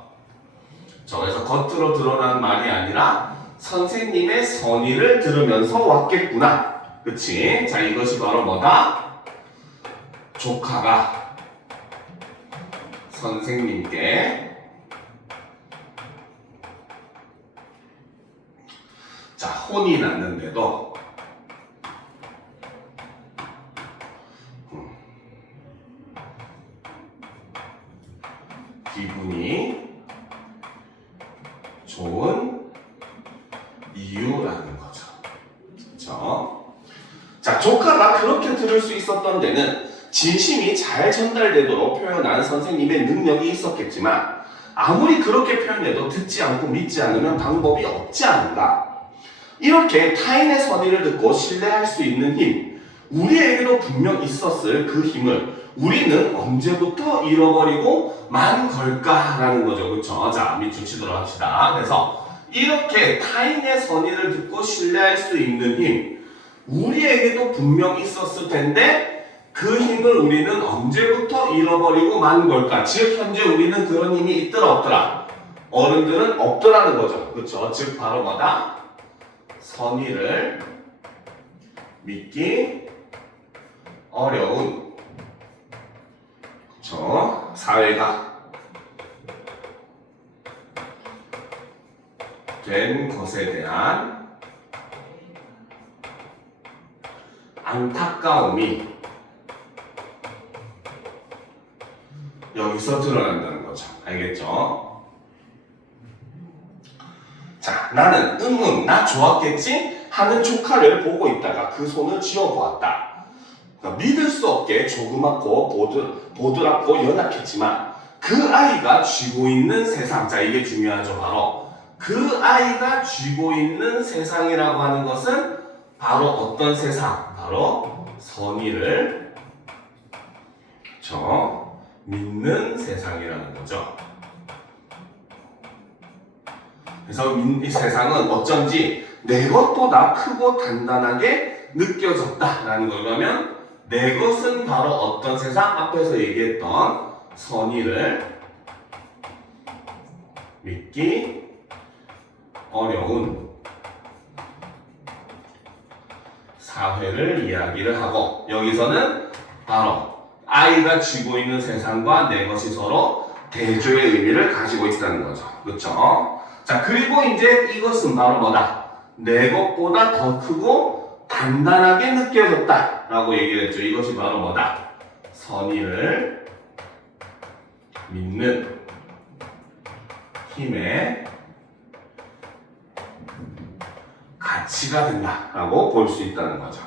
그래서 겉으로 드러난 말이 아니라 선생님의 선의를 들으면서 왔겠구나. 그치? 자, 이것이 바로 뭐다? 조카가 선생님께 자, 혼이 났는데도 기분이 좋은 이유라는 거죠. 그렇죠? 자, 조카가 그렇게 들을 수 있었던 데는 진심이 잘 전달되도록 표현한 선생님의 능력이 있었겠지만 아무리 그렇게 표현해도 듣지 않고 믿지 않으면 방법이 없지 않은가. 이렇게 타인의 선의를 듣고 신뢰할 수 있는 힘, 우리에게도 분명 있었을 그 힘을 우리는 언제부터 잃어버리고 만 걸까라는 거죠. 그렇죠? 자, 밑줄 치도록 합시다. 그래서 이렇게 타인의 선의를 듣고 신뢰할 수 있는 힘, 우리에게도 분명 있었을 텐데 그 힘을 우리는 언제부터 잃어버리고 만 걸까? 즉 현재 우리는 그런 힘이 있더라 없더라? 어른들은 없더라는 거죠. 그렇죠? 즉 바로 뭐다? 선의를 믿기 어려운, 그렇죠? 사회가 된 것에 대한 안타까움이 여기서 드러난다는 거죠. 알겠죠? 자, 나는 나 좋았겠지? 하는 조카를 보고 있다가 그 손을 쥐어보았다. 그러니까 믿을 수 없게 조그맣고 보드랍고 연약했지만 그 아이가 쥐고 있는 세상, 자 이게 중요하죠. 바로 그 아이가 쥐고 있는 세상이라고 하는 것은 바로 어떤 세상? 바로 선의를 믿는 세상이라는 거죠. 그래서 이 세상은 어쩐지 내 것보다 크고 단단하게 느껴졌다라는 거. 그러면 내 것은 바로 어떤 세상? 앞에서 얘기했던 선의를 믿기 어려운 사회를 이야기를 하고, 여기서는 바로 아이가 쥐고 있는 세상과 내 것이 서로 대조의 의미를 가지고 있다는 거죠. 그렇죠? 자, 그리고 이제 이것은 바로 뭐다? 내 것보다 더 크고 단단하게 느껴졌다 라고 얘기를 했죠. 이것이 바로 뭐다? 선의를 믿는 힘의 가치가 된다라고 볼 수 있다는 거죠.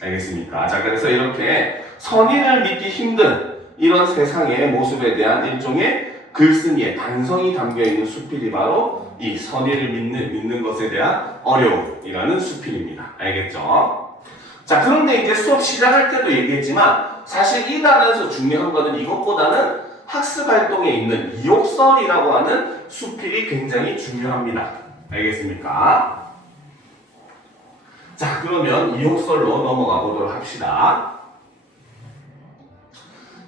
알겠습니까? 자, 그래서 이렇게 선의를 믿기 힘든 이런 세상의 모습에 대한 일종의 글쓴이의 단성이 담겨있는 수필이 바로 이 선의를 믿는 것에 대한 어려움이라는 수필입니다. 알겠죠? 자, 그런데 이제 수업 시작할 때도 얘기했지만 사실 이 단에서 중요한 거는 이것보다는 학습활동에 있는 이욕설이라고 하는 수필이 굉장히 중요합니다. 알겠습니까? 자, 그러면 이욕설로 넘어가 보도록 합시다.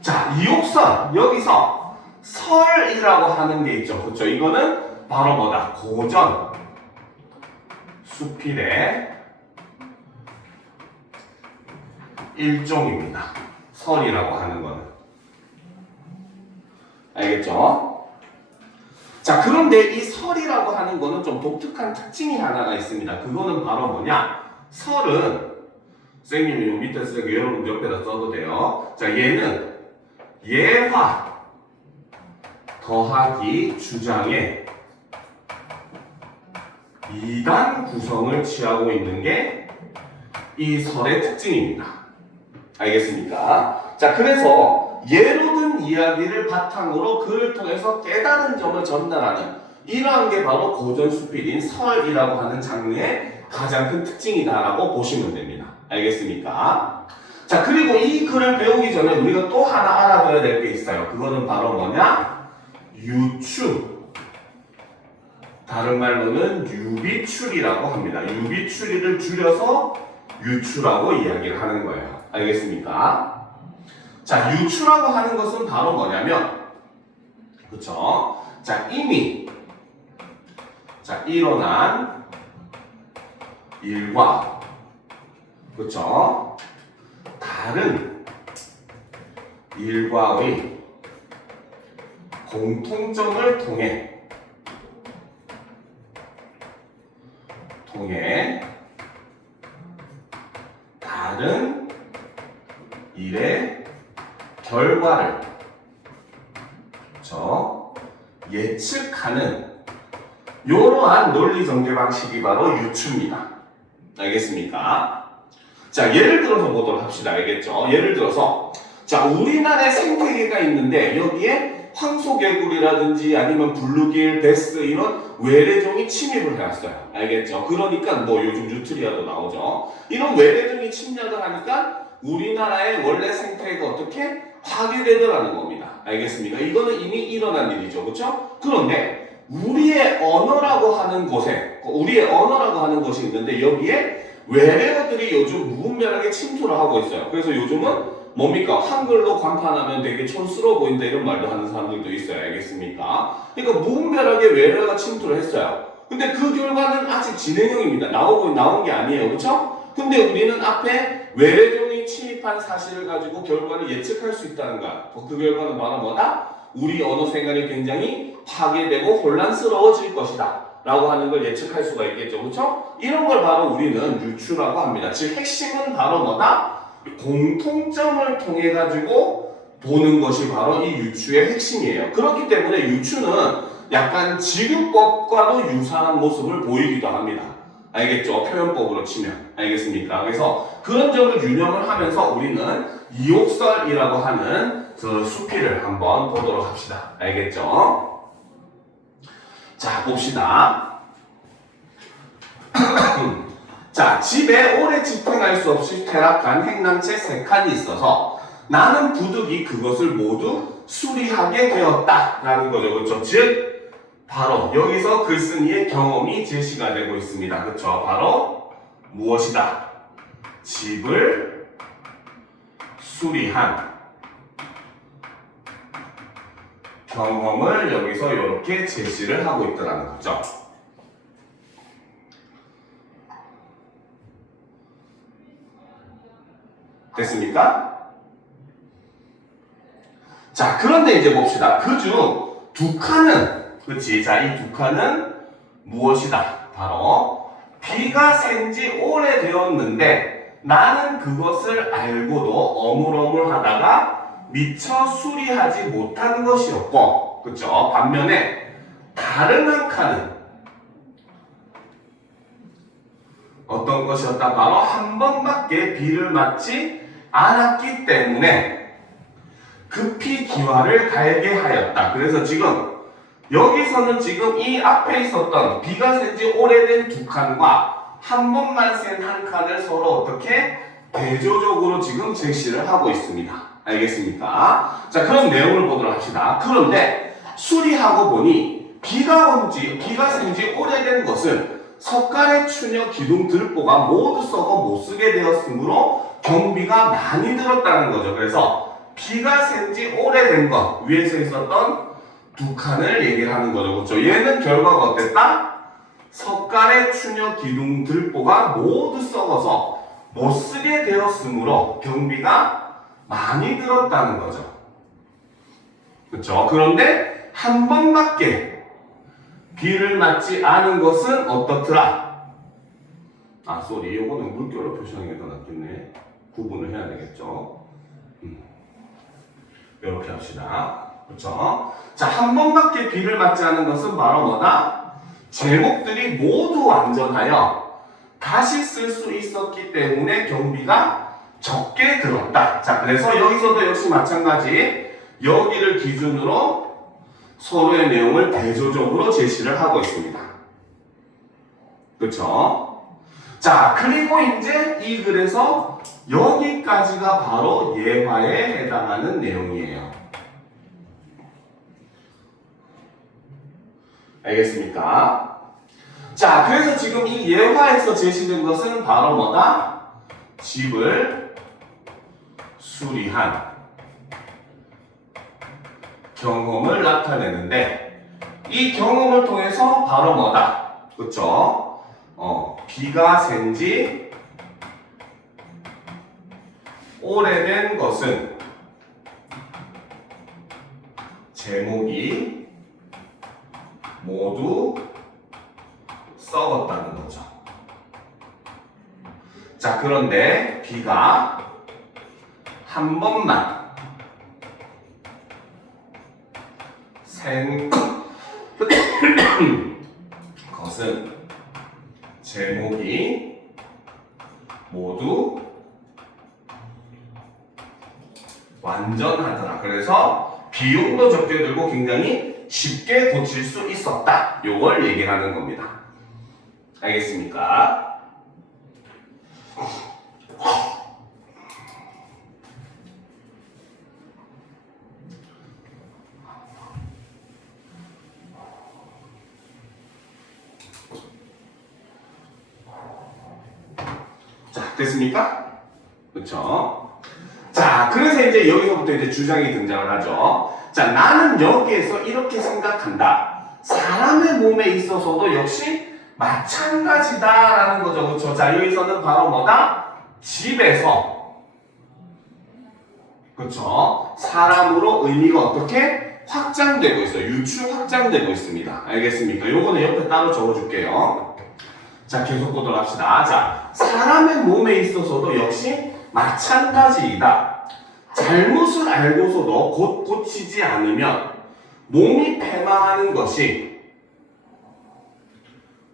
자, 이욕설, 여기서 설이라고 하는 게 있죠. 그렇죠? 이거는 바로 뭐다? 고전 수필의 일종입니다. 설이라고 하는 거는. 알겠죠? 자, 그런데 이 설이라고 하는 거는 좀 독특한 특징이 하나가 있습니다. 그거는 바로 뭐냐? 설은 선생님이 요 밑에 쓰고 여러분 옆에다 써도 돼요. 자, 얘는 예화 더하기 주장의 2단 구성을 취하고 있는 게 이 설의 특징입니다. 알겠습니까? 자, 그래서 예로 든 이야기를 바탕으로 그를 통해서 깨달은 점을 전달하는 이러한 게 바로 고전수필인 설이라고 하는 장르의 가장 큰 특징이다라고 보시면 됩니다. 알겠습니까? 자, 그리고 이 글을 배우기 전에 우리가 또 하나 알아둬야 될 게 있어요. 그거는 바로 뭐냐? 유추. 다른 말로는 유비추리라고 합니다. 유비추리를 줄여서 유추라고 이야기를 하는 거예요. 알겠습니까? 자, 유추라고 하는 것은 바로 뭐냐면, 그쵸? 자, 이미, 자, 일어난 일과, 그쵸? 다른 일과의 공통점을 통해 다른 일의 결과를 예측하는 이러한 논리 전개 방식이 바로 유추입니다. 알겠습니까? 자, 예를 들어서 보도록 합시다. 알겠죠? 예를 들어서 자, 우리나라에 생태계가 있는데 여기에 황소개구리라든지 아니면 블루길, 베스 이런 외래종이 침입을 해왔어요. 알겠죠? 그러니까 뭐 요즘 뉴트리아도 나오죠. 이런 외래종이 침략을 하니까 우리나라의 원래 생태계가 어떻게 파괴되더라는 겁니다. 알겠습니까? 이거는 이미 일어난 일이죠. 그렇죠? 그런데 우리의 언어라고 하는 것이 있는데 여기에 외래어들이 요즘 무분별하게 침투를 하고 있어요. 그래서 요즘은 뭡니까? 한글로 간판하면 되게 촌스러워 보인다 이런 말도 하는 사람들도 있어요. 알겠습니까? 그러니까 무분별하게 외래어가 침투를 했어요. 근데 그 결과는 아직 진행형입니다. 나온 게 아니에요. 그렇죠? 근데 우리는 앞에 외래종이 침입한 사실을 가지고 결과를 예측할 수 있다는 거야. 그 결과는 바로 뭐다? 우리 언어 생활이 굉장히 파괴되고 혼란스러워질 것이다. 라고 하는 걸 예측할 수가 있겠죠. 그렇죠? 이런 걸 바로 우리는 유추라고 합니다. 즉 핵심은 바로 뭐다? 공통점을 통해 가지고 보는 것이 바로 이 유추의 핵심이에요. 그렇기 때문에 유추는 약간 지류법과도 유사한 모습을 보이기도 합니다. 알겠죠? 표현법으로 치면. 알겠습니까? 그래서 그런 점을 유념을 하면서 우리는 이옥설이라고 하는 그 수필을 한번 보도록 합시다. 알겠죠? 자, 봅시다. 자, 집에 오래 지탱할 수 없이 퇴락한 행랑채 3칸이 있어서 나는 부득이 그것을 모두 수리하게 되었다 라는 거죠. 그렇죠? 즉 바로 여기서 글쓴이의 경험이 제시가 되고 있습니다. 그렇죠? 바로 무엇이다? 집을 수리한 경험을 여기서 이렇게 제시를 하고 있더라는 거죠. 됐습니까? 자, 그런데 이제 봅시다. 그중 두 칸은, 그렇지? 자, 이 두 칸은 무엇이다? 바로 비가 샌 지 오래되었는데 나는 그것을 알고도 어물어물하다가 미처 수리하지 못한 것이었고, 그렇죠? 반면에 다른 한 칸은 어떤 것이었다? 바로 한 번밖에 비를 맞지 않았기 때문에 급히 기와를 갈게 하였다. 그래서 지금 여기서는 지금 이 앞에 있었던 비가 샌 지 오래된 두 칸과 한 번만 센 한 칸을 서로 어떻게 대조적으로 지금 제시를 하고 있습니다. 알겠습니까? 자, 그럼 내용을 보도록 합시다. 그런데 수리하고 보니 비가 샌 지 오래된 것은 석가래 추녀 기둥 들보가 모두 썩어 못쓰게 되었으므로 경비가 많이 들었다는 거죠. 그래서 비가 샌 지 오래된 것 위에서 있었던 두 칸을 얘기를 하는 거죠. 그렇죠? 얘는 결과가 어땠다? 석가래 추녀 기둥 들보가 모두 썩어서 못쓰게 되었으므로 경비가 많이 들었다는 거죠. 그렇죠? 그런데 한 번밖에 비를 맞지 않은 것은 어떻더라? 아, 쏘리. 이거는 물결로 표시하는 게 더 낫겠네. 구분을 해야 되겠죠. 이렇게 합시다. 그렇죠? 자, 한 번밖에 비를 맞지 않은 것은 바로 뭐다? 제목들이 모두 완전하여 다시 쓸 수 있었기 때문에 경비가 적게 들었다. 자, 그래서 여기서도 역시 마찬가지 여기를 기준으로 서로의 내용을 대조적으로 제시를 하고 있습니다. 그렇죠? 자, 그리고 이제 이 글에서 여기까지가 바로 예화에 해당하는 내용이에요. 알겠습니까? 자, 그래서 지금 이 예화에서 제시된 것은 바로 뭐다? 집을 수리한 경험을 나타내는데 이 경험을 통해서 바로 뭐다? 그쵸? 비가 샌지 오래된 것은 제목이 모두 썩었다는 거죠. 자, 그런데 비가 한 번만 샌 것은 제목이 모두 완전하더라. 그래서 비용도 적게 들고 굉장히 쉽게 고칠 수 있었다. 요걸 얘기하는 겁니다. 알겠습니까? 자, 됐습니까? 그렇죠? 자, 그래서 이제 여기서부터 이제 주장이 등장을 하죠. 자, 나는 여기에서 이렇게 생각한다. 사람의 몸에 있어서도 역시 마찬가지다라는 거죠. 그렇죠? 자, 여기서는 바로 뭐다? 집에서, 그렇죠? 사람으로 의미가 어떻게 확장되고 있어요. 유추 확장되고 있습니다. 알겠습니까? 요거는 옆에 따로 적어줄게요. 자, 계속 보도록 합시다. 자, 사람의 몸에 있어서도 역시 마찬가지이다. 잘못을 알고서도 곧 고치지 않으면 몸이 패망하는 것이,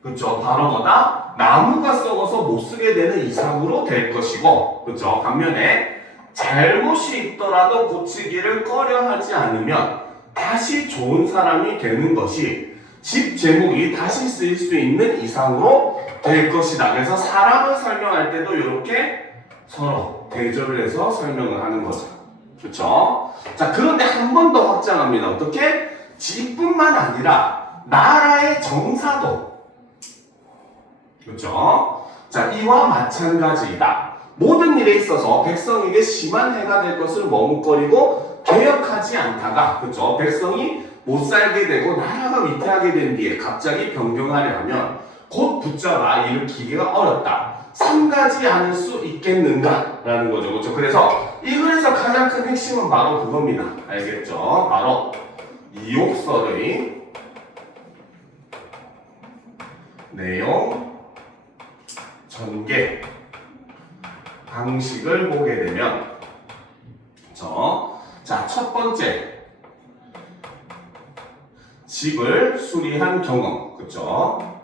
그렇죠? 바로 뭐다? 나무가 썩어서 못 쓰게 되는 이상으로 될 것이고, 그렇죠? 반면에 잘못이 있더라도 고치기를 꺼려하지 않으면 다시 좋은 사람이 되는 것이 집 제목이 다시 쓰일 수 있는 이상으로 될 것이다. 그래서 사람을 설명할 때도 이렇게 서로 대조를 해서 설명을 하는 거죠. 그렇죠? 자, 그런데 한 번 더 확장합니다. 어떻게? 집뿐만 아니라 나라의 정사도, 그렇죠? 자, 이와 마찬가지이다. 모든 일에 있어서 백성에게 심한 해가 될 것을 머뭇거리고 개혁하지 않다가, 그렇죠? 백성이 못 살게 되고 나라가 위태하게 된 뒤에 갑자기 변경하려 하면 곧 붙잡아 일으키기가 어렵다. 삼가지 않을 수 있겠는가? 라는 거죠. 그렇죠? 그래서 이 글에서 가장 큰 핵심은 바로 그겁니다. 알겠죠? 바로 이욕설의 내용 전개 방식을 보게 되면, 그렇죠? 자, 첫 번째, 집을 수리한 경험, 그렇죠?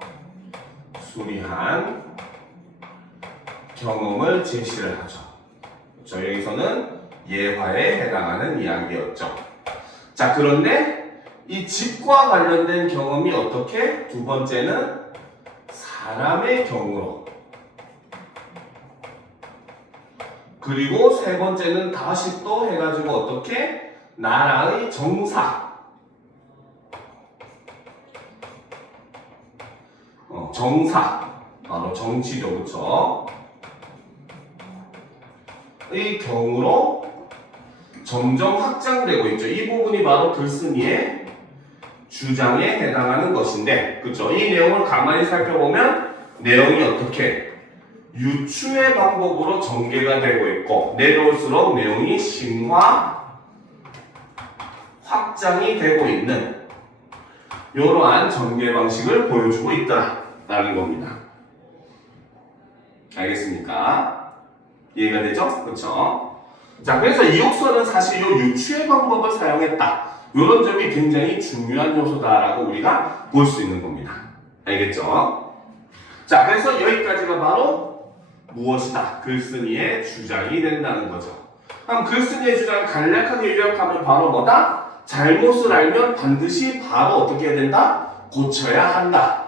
수리한 경험을 제시를 하죠. 그렇죠? 여기서는 예화에 해당하는 이야기였죠. 자, 그런데 이 집과 관련된 경험이 어떻게? 두 번째는 사람의 경우로, 그리고 세 번째는 다시 또 해가지고 어떻게? 나라의 정사, 정사, 바로 정치죠, 그렇죠? 이 경우로 점점 확장되고 있죠. 이 부분이 바로 글쓴이의 주장에 해당하는 것인데, 그렇죠? 이 내용을 가만히 살펴보면 내용이 어떻게 유추의 방법으로 전개가 되고 있고, 내려올수록 내용이 심화 확장이 되고 있는 이러한 전개 방식을 보여주고 있다라는 겁니다. 알겠습니까? 이해가 되죠? 그렇죠? 자, 그래서 이 욕설은 사실 이 유추의 방법을 사용했다. 이런 점이 굉장히 중요한 요소다라고 우리가 볼 수 있는 겁니다. 알겠죠? 자, 그래서 여기까지가 바로 무엇이다? 글쓴이의 주장이 된다는 거죠. 그럼 글쓴이의 주장을 간략하게 요약하면 바로 뭐다? 잘못을 알면 반드시 바로 어떻게 해야 된다? 고쳐야 한다.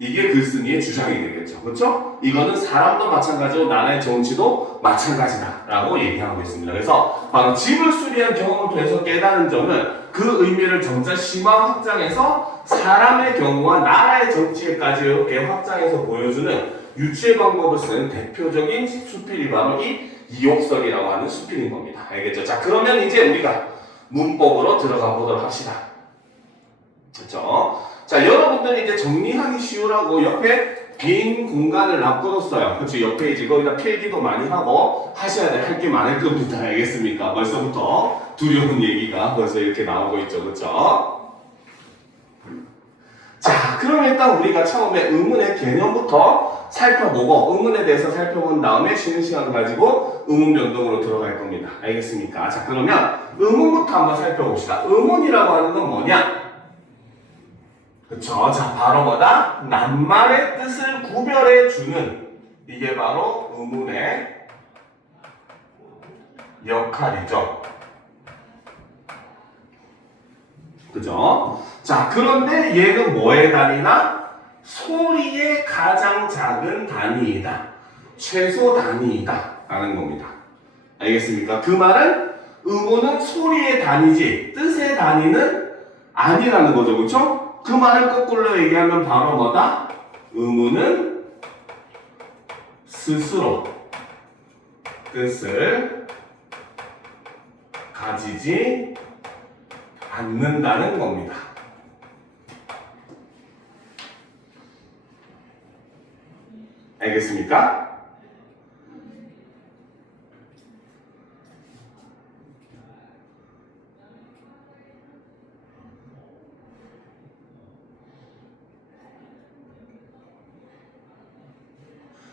이게 글쓴이의 주장이 되겠죠. 그렇죠? 이거는 사람도 마찬가지로 나라의 정치도 마찬가지다라고 얘기하고 있습니다. 그래서 바로 집을 수리한 경험을 통해서 깨달은 점은 그 의미를 점차 심화 확장해서 사람의 경우와 나라의 정치에까지 이렇게 확장해서 보여주는 유추의 방법을 쓴 대표적인 수필이 바로 이 이옥설이라고 하는 수필인 겁니다. 알겠죠? 자, 그러면 이제 우리가 문법으로 들어가 보도록 합시다. 그렇죠? 자, 여러분들이 이제 정리하기 쉬우라고 옆에 빈 공간을 놔둬뒀어요. 그렇죠? 옆에 이제 거기다 필기도 많이 하고 하셔야 할 게 많을 겁니다. 알겠습니까? 벌써부터 두려운 얘기가 벌써 이렇게 나오고 있죠. 그렇죠? 자, 그럼 일단 우리가 처음에 의문의 개념부터 살펴보고 의문에 대해서 살펴본 다음에 쉬는 시간을 가지고 의문 변동으로 들어갈 겁니다. 알겠습니까? 자, 그러면 의문부터 한번 살펴봅시다. 의문이라고 하는 건 뭐냐? 그쵸? 자, 바로 뭐다? 낱말의 뜻을 구별해 주는 이게 바로 의문의 역할이죠. 그죠? 자, 그런데 얘는 뭐의 단위나? 소리의 가장 작은 단위이다. 최소 단위이다. 라는 겁니다. 알겠습니까? 그 말은 의문은 소리의 단위지 뜻의 단위는 아니라는 거죠. 그쵸? 그 말을 거꾸로 얘기하면 바로 뭐다? 의문은 스스로 뜻을 가지지 않는다는 겁니다. 알겠습니까?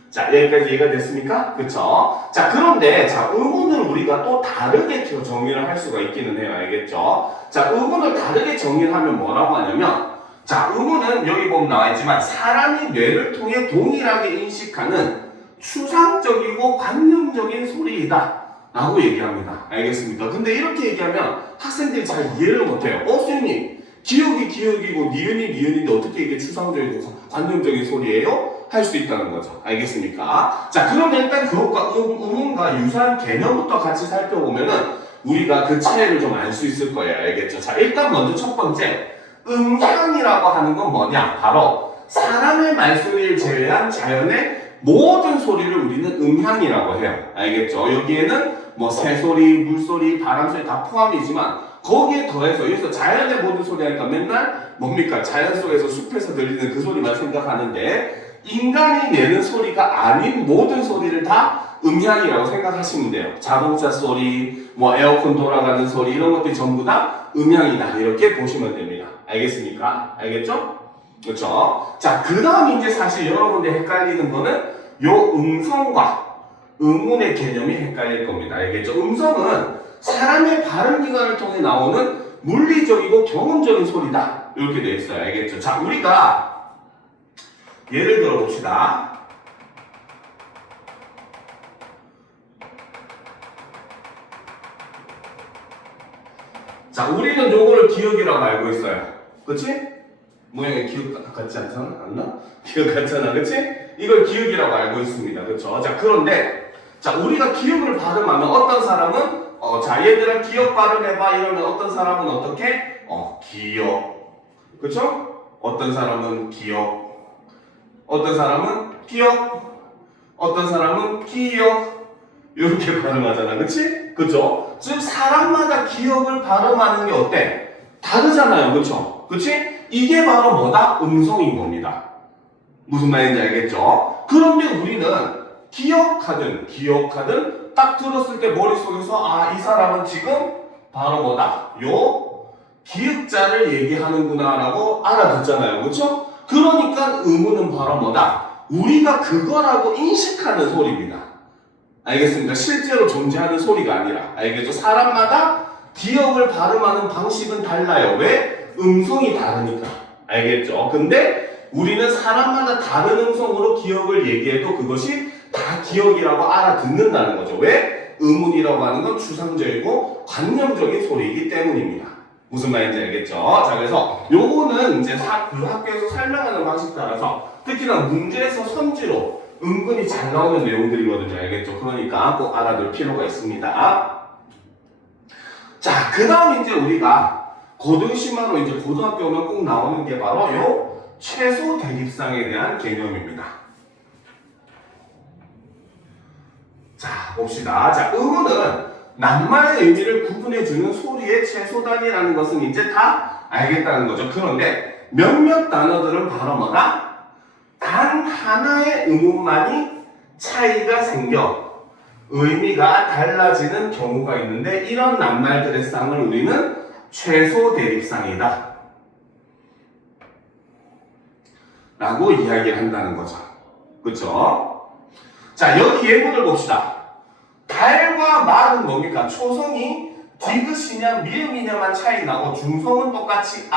자, 여기까지 이해가 됐습니까? 그쵸? 자, 그런데, 자, 의문을 우리가 또 다르게 정리를 할 수가 있기는 해요. 알겠죠? 자, 의문을 다르게 정리를 하면 뭐라고 하냐면, 자, 의문은 여기 보면 나와 있지만, 사람이 뇌를 통해 동일하게 인식하는 추상적이고 관념적인 소리이다. 라고 얘기합니다. 알겠습니까? 근데 이렇게 얘기하면 학생들이 잘 이해를 못해요. 선생님, 기억이 기억이고, 니은이 니은인데 어떻게 이게 추상적이고 관념적인 소리예요? 할 수 있다는 거죠. 알겠습니까? 자, 그러면 일단 그것과 의문과 유사한 개념부터 같이 살펴보면은 우리가 그 차이를 좀 알 수 있을 거예요. 알겠죠? 자, 일단 먼저 첫 번째, 음향이라고 하는 건 뭐냐? 바로 사람의 말소리를 제외한 자연의 모든 소리를 우리는 음향이라고 해요. 알겠죠? 여기에는 뭐 새소리, 물소리, 바람소리 다 포함이지만 거기에 더해서 여기서 자연의 모든 소리 하니까 맨날 뭡니까? 자연 속에서 숲에서 들리는 그 소리만 생각하는데 인간이 내는 소리가 아닌 모든 소리를 다 음향이라고 생각하시면 돼요. 자동차 소리, 뭐 에어컨 돌아가는 소리 이런 것들이 전부 다 음향이다. 이렇게 보시면 됩니다. 알겠습니까? 알겠죠? 그렇죠? 자, 그 다음 이제 사실 여러분들 헷갈리는 거는 요 음성과 의문의 개념이 헷갈릴 겁니다. 알겠죠? 음성은 사람의 발음기관을 통해 나오는 물리적이고 경험적인 소리다. 이렇게 되어 있어요. 알겠죠? 자, 우리가 예를 들어 봅시다. 자, 우리는 요거를 기억이라고 알고 있어요. 그치? 모양이 기억 같지 않나? 기억 같잖아. 그치? 이걸 기억이라고 알고 있습니다. 그쵸? 자, 그런데, 자, 우리가 기억을 발음하면 어떤 사람은, 자, 얘들아 기억 발음해봐. 이러면 어떤 사람은 어떻게? 기억. 그쵸? 어떤 사람은 기억. 어떤 사람은 기억, 어떤 사람은 기억 이렇게 발음하잖아. 그치? 그쵸? 즉 사람마다 기억을 발음하는 게 어때? 다르잖아요. 그쵸? 그치? 이게 바로 뭐다? 음성인 겁니다. 무슨 말인지 알겠죠? 그런데 우리는 기억하든 딱 들었을 때 머릿속에서 이 사람은 지금 바로 뭐다? 요 기억자를 얘기하는구나 라고 알아듣잖아요. 그쵸? 그러니까 의문은 바로 뭐다? 우리가 그거라고 인식하는 소리입니다. 알겠습니까? 실제로 존재하는 소리가 아니라. 알겠죠? 사람마다 기억을 발음하는 방식은 달라요. 왜? 음성이 다르니까. 알겠죠? 근데 우리는 사람마다 다른 음성으로 기억을 얘기해도 그것이 다 기억이라고 알아듣는다는 거죠. 왜? 의문이라고 하는 건 추상적이고 관념적인 소리이기 때문입니다. 무슨 말인지 알겠죠? 자, 그래서 요거는 이제 그 학교에서 설명하는 방식 따라서 특히나 문제에서 선지로 은근히 잘 나오는 내용들이거든요. 알겠죠? 그러니까 꼭 알아둘 필요가 있습니다. 자, 그 다음 이제 우리가 고등심화로 이제 고등학교 오면 꼭 나오는 게 바로 요 최소 대립상에 대한 개념입니다. 자, 봅시다. 자, 음은 낱말의 의미를 구분해주는 소리의 최소 단위라는 것은 이제 다 알겠다는 거죠. 그런데 몇몇 단어들은 바로 뭐다? 단 하나의 음운만이 차이가 생겨 의미가 달라지는 경우가 있는데 이런 낱말들의 쌍을 우리는 최소 대립상이다 라고 이야기를 한다는 거죠. 그쵸? 자, 여기 예문을 봅시다. 달과 말은 뭡니까? 초성이 디귿이냐 미음이냐만 차이 나고 중성은 똑같이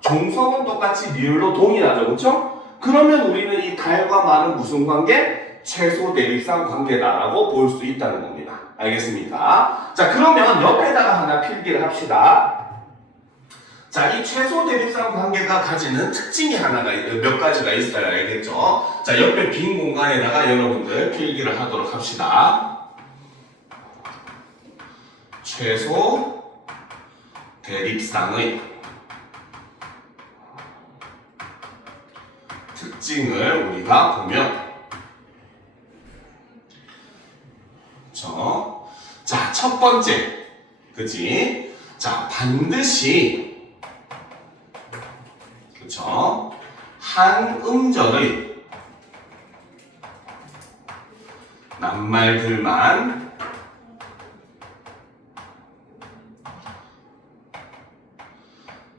종성은 똑같이 리을로 동일하죠. 그쵸? 그러면 우리는 이 달과 말은 무슨 관계? 최소 대립상 관계다라고 볼 수 있다는 겁니다. 알겠습니까? 자, 그러면 옆에다가 하나 필기를 합시다. 자, 이 최소 대립상 관계가 가지는 특징이 몇 가지가 있어야 알겠죠? 자, 옆에 빈 공간에다가 여러분들 필기를 하도록 합시다. 최소 대립상의 특징을 우리가 보면 자, 첫 번째 그치? 자, 반드시 그쵸? 한 음절의 낱말들만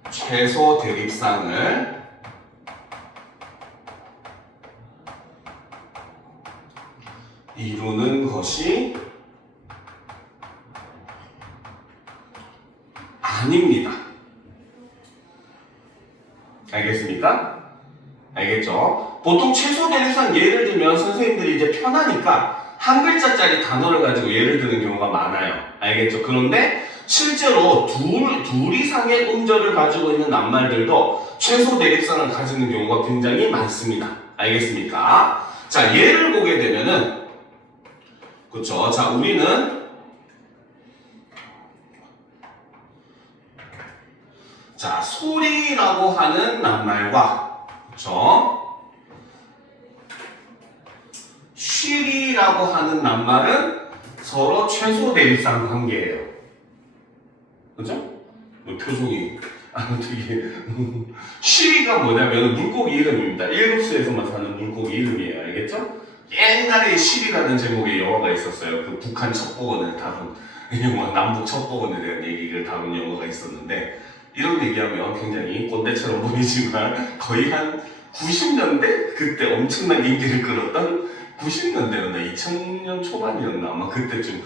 최소 대립상을 이루는 것이 아닙니다. 알겠습니까? 알겠죠? 보통 최소 대립상 예를 들면 선생님들이 이제 편하니까 한 글자짜리 단어를 가지고 예를 드는 경우가 많아요. 알겠죠? 그런데 실제로 둘 이상의 음절을 가지고 있는 낱말들도 최소 대립상을 가지는 경우가 굉장히 많습니다. 알겠습니까? 자, 예를 보게 되면은 그쵸? 자, 우리는 자, 소리라고 하는 낱말과 그쵸? 쉬리라고 하는 낱말은 서로 최소 대립상 관계예요. 그죠? 뭐 표정이 되게 쉬리가 뭐냐면 물고기 이름입니다. 1급수에서만 사는 물고기 이름이에요. 알겠죠? 옛날에 쉬리라는 제목의 영화가 있었어요. 그 북한 첩보원을 다룬 영화, 남북 첩보원에 대한 얘기를 다룬 영화가 있었는데 이런 얘기하면 굉장히 꼰대처럼 보이지만 거의 한 90년대? 그때 엄청난 인기를 끌었던 90년대였나 2000년 초반이었나 아마 그때쯤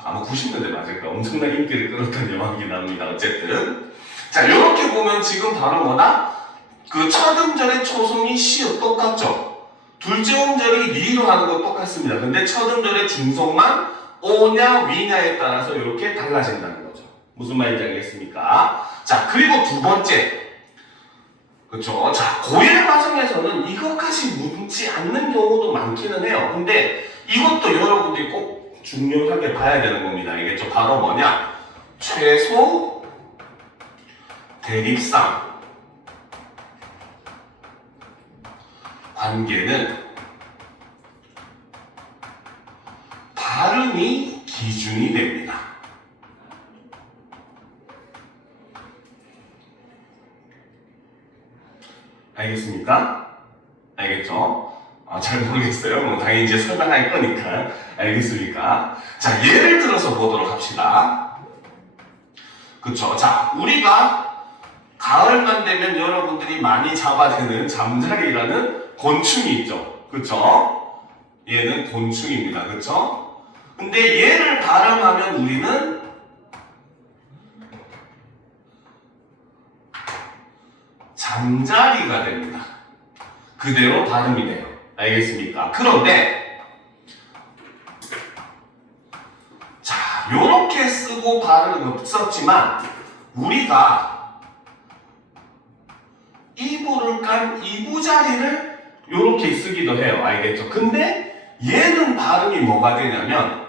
아마 90년대 맞을 거야. 엄청난 인기를 끌었던 영화이긴 합니다. 어쨌든 자, 이렇게 보면 지금 바로 뭐다? 그 첫 음절의 초성이 시어 똑같죠? 둘째 음절이 리로 하는 거 똑같습니다. 근데 첫 음절의 중성만 오냐 위냐에 따라서 이렇게 달라진다는 거죠. 무슨 말인지 알겠습니까? 자, 그리고 두 번째 그쵸? 자, 고일 과정에서는 이것까지 묻지 않는 경우도 많기는 해요. 근데 이것도 여러분들이 꼭 중요하게 봐야 되는 겁니다. 알겠죠? 바로 뭐냐? 최소 대립상 관계는 발음이 기준이 됩니다. 알겠습니까? 알겠죠? 잘 모르겠어요. 뭐 당연히 이제 설명할 거니까. 알겠습니까? 자, 예를 들어서 보도록 합시다. 그쵸? 자, 우리가 가을만 되면 여러분들이 많이 잡아대는 잠자리라는 곤충이 있죠. 그쵸? 얘는 곤충입니다. 그쵸? 근데 얘를 발음하면 우리는 잠자리가 됩니다. 그대로 발음이 돼요. 알겠습니까? 그런데 쓰고 발을 썼지만 우리가 이부를 깐 이부 자리를 이렇게 쓰기도 해요. 알겠죠? 근데 얘는 발음이 뭐가 되냐면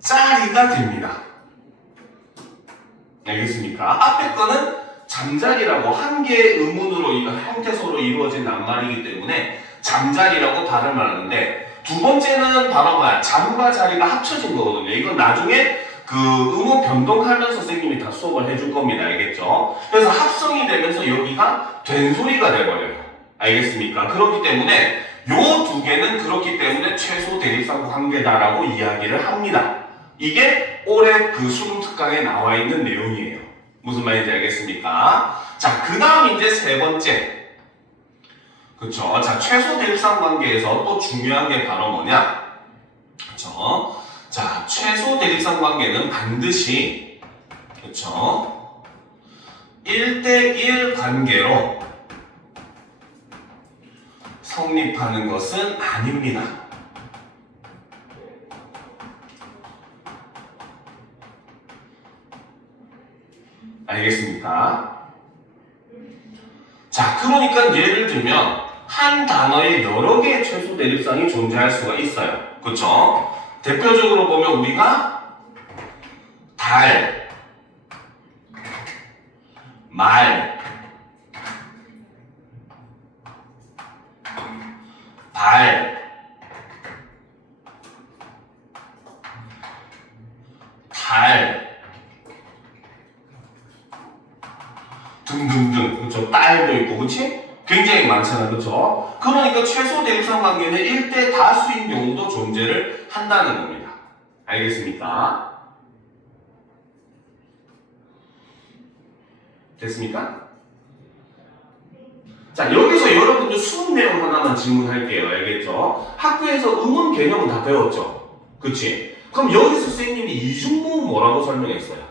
잠자리가 됩니다. 알겠습니까? 앞에 거는 잠자리라고 한 개의 음운으로 형태소로 이루어진 낱말이기 때문에 잠자리라고 발음을 하는데 두 번째는 바로 뭐야? 잠과 자리가 합쳐진 거거든요. 이건 나중에 그 음운 변동하면서 선생님이 다 수업을 해줄 겁니다. 알겠죠? 그래서 합성이 되면서 여기가 된소리가 돼버려요. 알겠습니까? 그렇기 때문에 요 두 개는 그렇기 때문에 최소 대립상 관계다라고 이야기를 합니다. 이게 올해 그 수능 특강에 나와 있는 내용이에요. 무슨 말인지 알겠습니까? 자, 그 다음 이제 세 번째. 그쵸? 자, 최소 대립상 관계에서 또 중요한 게 바로 뭐냐? 그쵸? 자, 최소 대립상 관계는 반드시, 그쵸? 1대1 관계로 성립하는 것은 아닙니다. 알겠습니까? 자, 그러니까 예를 들면 한 단어에 여러 개의 최소 대립상이 존재할 수가 있어요. 그쵸? 대표적으로 보면 우리가 달, 말, 발, 달 등등등, 그쵸? 딸도 있고, 그치? 굉장히 많잖아, 그쵸? 그러니까 최소 대립상 관계는 1대 다수인 경우도 존재를 한다는 겁니다. 알겠습니까? 됐습니까? 자, 여기서 여러분들 수업 내용 하나만 질문할게요. 알겠죠? 학교에서 음운 개념은 다 배웠죠? 그치? 그럼 여기서 선생님이 이중모음 뭐라고 설명했어요?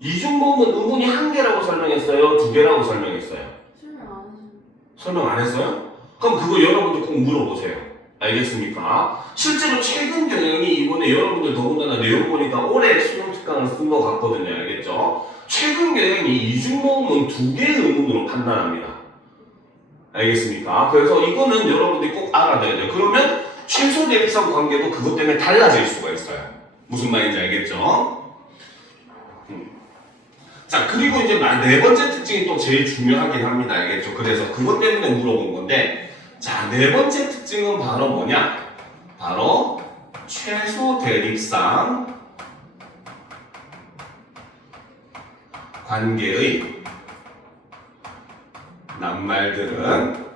이중모음은 음운이 한 개라고 설명했어요? 두 개라고 설명했어요? 설명 안 했어요? 그럼 그거 여러분들 꼭 물어보세요. 알겠습니까? 실제로 최근 경영이 이번에 여러분들 더군다나 내용 보니까 올해 수능 특강을 쓴 것 같거든요. 알겠죠? 최근 경영이 이중모음은 두 개의 음운으로 판단합니다. 알겠습니까? 그래서 이거는 여러분들이 꼭 알아둬야 돼요. 그러면 최소 대립상 관계도 그것 때문에 달라질 수가 있어요. 무슨 말인지 알겠죠? 자, 그리고 이제 네 번째 특징이 또 제일 중요하긴 합니다. 알겠죠? 그래서 그것 때문에 물어본 건데, 자, 네 번째 특징은 바로 뭐냐? 바로 최소 대립상 관계의 낱말들은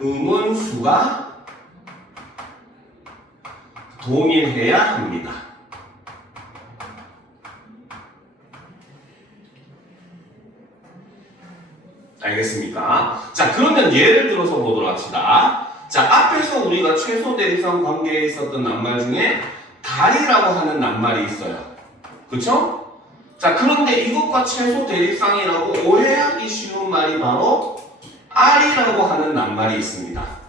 음운수가 동일해야 합니다. 알겠습니까? 자, 그러면 예를 들어서 보도록 합시다. 자, 앞에서 우리가 최소 대립상 관계에 있었던 낱말 중에 달이라고 하는 낱말이 있어요. 그쵸? 자, 그런데 이것과 최소 대립상이라고 오해하기 쉬운 말이 바로 R이라고 하는 낱말이 있습니다.